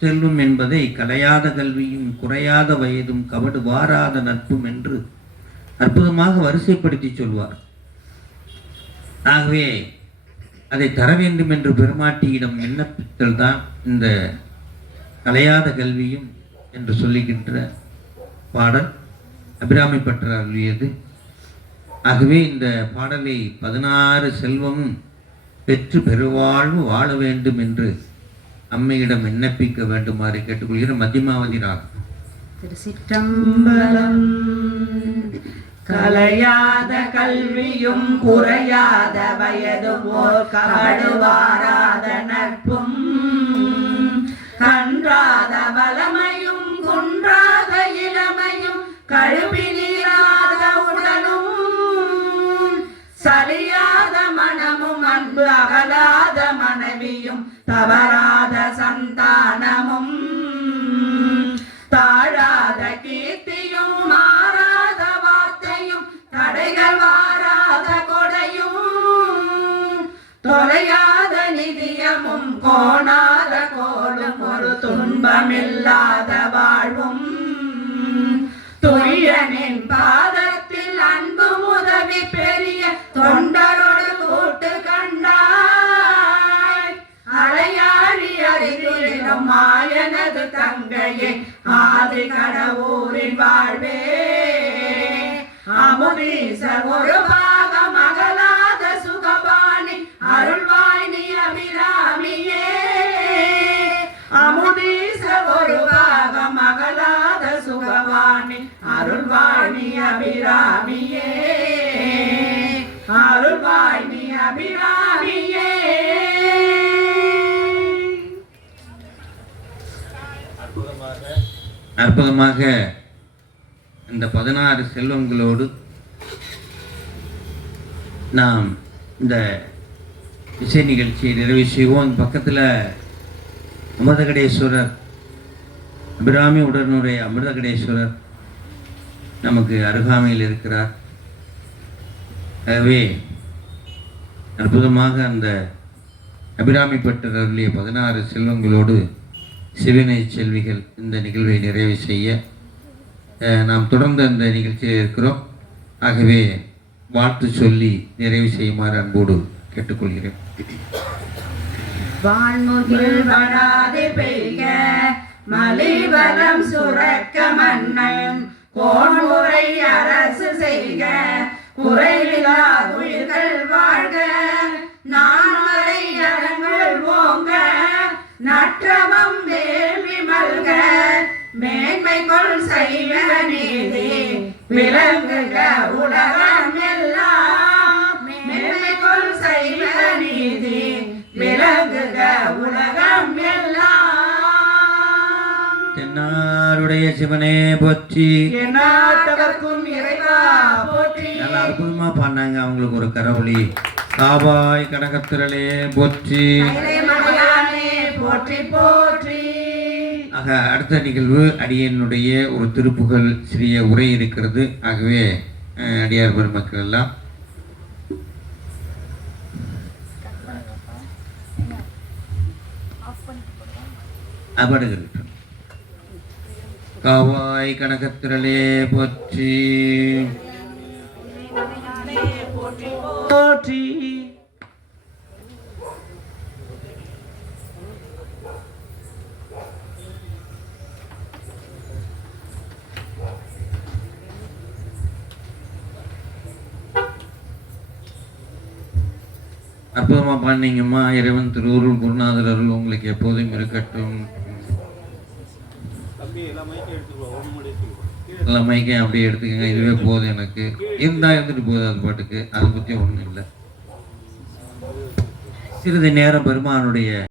செல்வம் என்பதை கலையாத கல்வியும் குறையாத வயதும் கபடு வாராத நட்பும் என்று அற்புதமாக வரிசைப்படுத்தி சொல்வார். ஆகவே அதை தர வேண்டும் என்று பெருமாட்டியிடம் விண்ணப்பித்தல் தான் இந்த கலையாத கல்வியும் என்று சொல்லுகின்ற பாடல் அபிராமி பட்டர் அருளியது. ஆகவே இந்த பாடலை 16 செல்வமும் பெற்று பெருவாழ்வு வாழ வேண்டும் என்று அம்மையிடம் விண்ணப்பிக்க வேண்டுமாறு கேட்டுக்கொள்கிற மத்தியமாவதி ராகம். திருச்சிற்றம்பலம். கலையாத கல்வியும் குறையாத வயதும் ஓர் கபடுவாராத நட்பும் கன்றாத வளமையும் குன்றாத இளமையும் கழுவி நீராத உடலும் சலியாத மனமும் அன்பு அகலாத மனைவியும் தவறாத சந்தானமும் தாழாத கீர்த்தியும் மாறாத வார்த்தையும் தடைகள் வாராத கொடையும் தொலையாத நிதியமும் கோணாத கோலும் ஒரு துன்பமில்லாத வாழ்வும் துயனின் பாதத்தில் அன்பும் உதவி பெரிய தொண்டரோடு கூட்டு கண்டாய் அலையாழி அறிவிலும் மாயனது தங்கையே ஆதி கடவுரின் வாழ்வே அமுதீச ஒரு பாகம் அகலாத சுகபாணி அருள்வாய் நீ அபிராமியே அமுதீச ஒரு பாகம் அகலாத சுகவாணி அருள்வாய் நீ அபிராமியே அருள்வாய் நீ அபிராமியே. அற்புதமாக இந்த 16 செல்வங்களோடு நாம் இந்த இசை நிகழ்ச்சியை நிறைவு செய்வோம். பக்கத்தில் அமிர்தகடேஸ்வரர், அபிராமி உடனுடைய அமிர்தகடேஸ்வரர் நமக்கு அருகாமையில் இருக்கிறார். ஆகவே அற்புதமாக அந்த அபிராமி பட்டர் அருளிய 16 செல்வங்களோடு சிவனை செல்விகள் இந்த நிகழ்வை நிறைவு செய்ய நாம் தொடர்ந்து அந்த நிகழ்ச்சியில் இருக்கிறோம். ஆகவே வாழ்த்து சொல்லி நிறைவு செய்யுமாறு அன்போடு கேட்டுக்கொள்கிறேன். வான்முகில் வளாது பெய்க மலிவலம் சுரக்க மன்னன் கோன்முறை அரசு செய்க குறைவிலா உயிர்கள் வாழ்க நான்மறை அறங்கள் ஓங்க நற்றவம் வேள்வி மல்க மேன்மை கொள் செய்வ நீதி விளங்குக உலகம் எல்லாம் மேன்மை கொள் செய்வ நீதி விளங்குக உலகம் எல்லாம். தென்னாருடைய சிவனே போற்றி, எந்நாட்டவர்க்கும் இறைவா போற்றி. நல்லா அற்புதமா பாடினாங்க. அவங்களுக்கு ஒரு கரவொலி. காவாய் கனகத்திரளே போற்றி, போற்றி போற்றி. ஆக அடுத்த நிகழ்வு அடியனுடைய ஒரு திருப்புகழ் சிறிய உரை இருக்கிறது. ஆகவே அடியார் பெருமக்கள் எல்லாம் அபடுகிறது. காவாய் கனகத்திரளே போற்றி போற்றி. அற்புதமாக பாடினீங்கம்மா. இறைவன் திருவருள் குருநாதர் அருள் உங்களுக்கு எப்போதும் இருக்கட்டும். எல்லாம் மைக்கையும் அப்படியே எடுத்துக்கங்க, இதுவே போதும் எனக்கு. இருந்துட்டு போகுது அது பாட்டுக்கு, அதை பற்றி ஒன்றும் இல்லை. சிறிது நேரம் பெருமானுடைய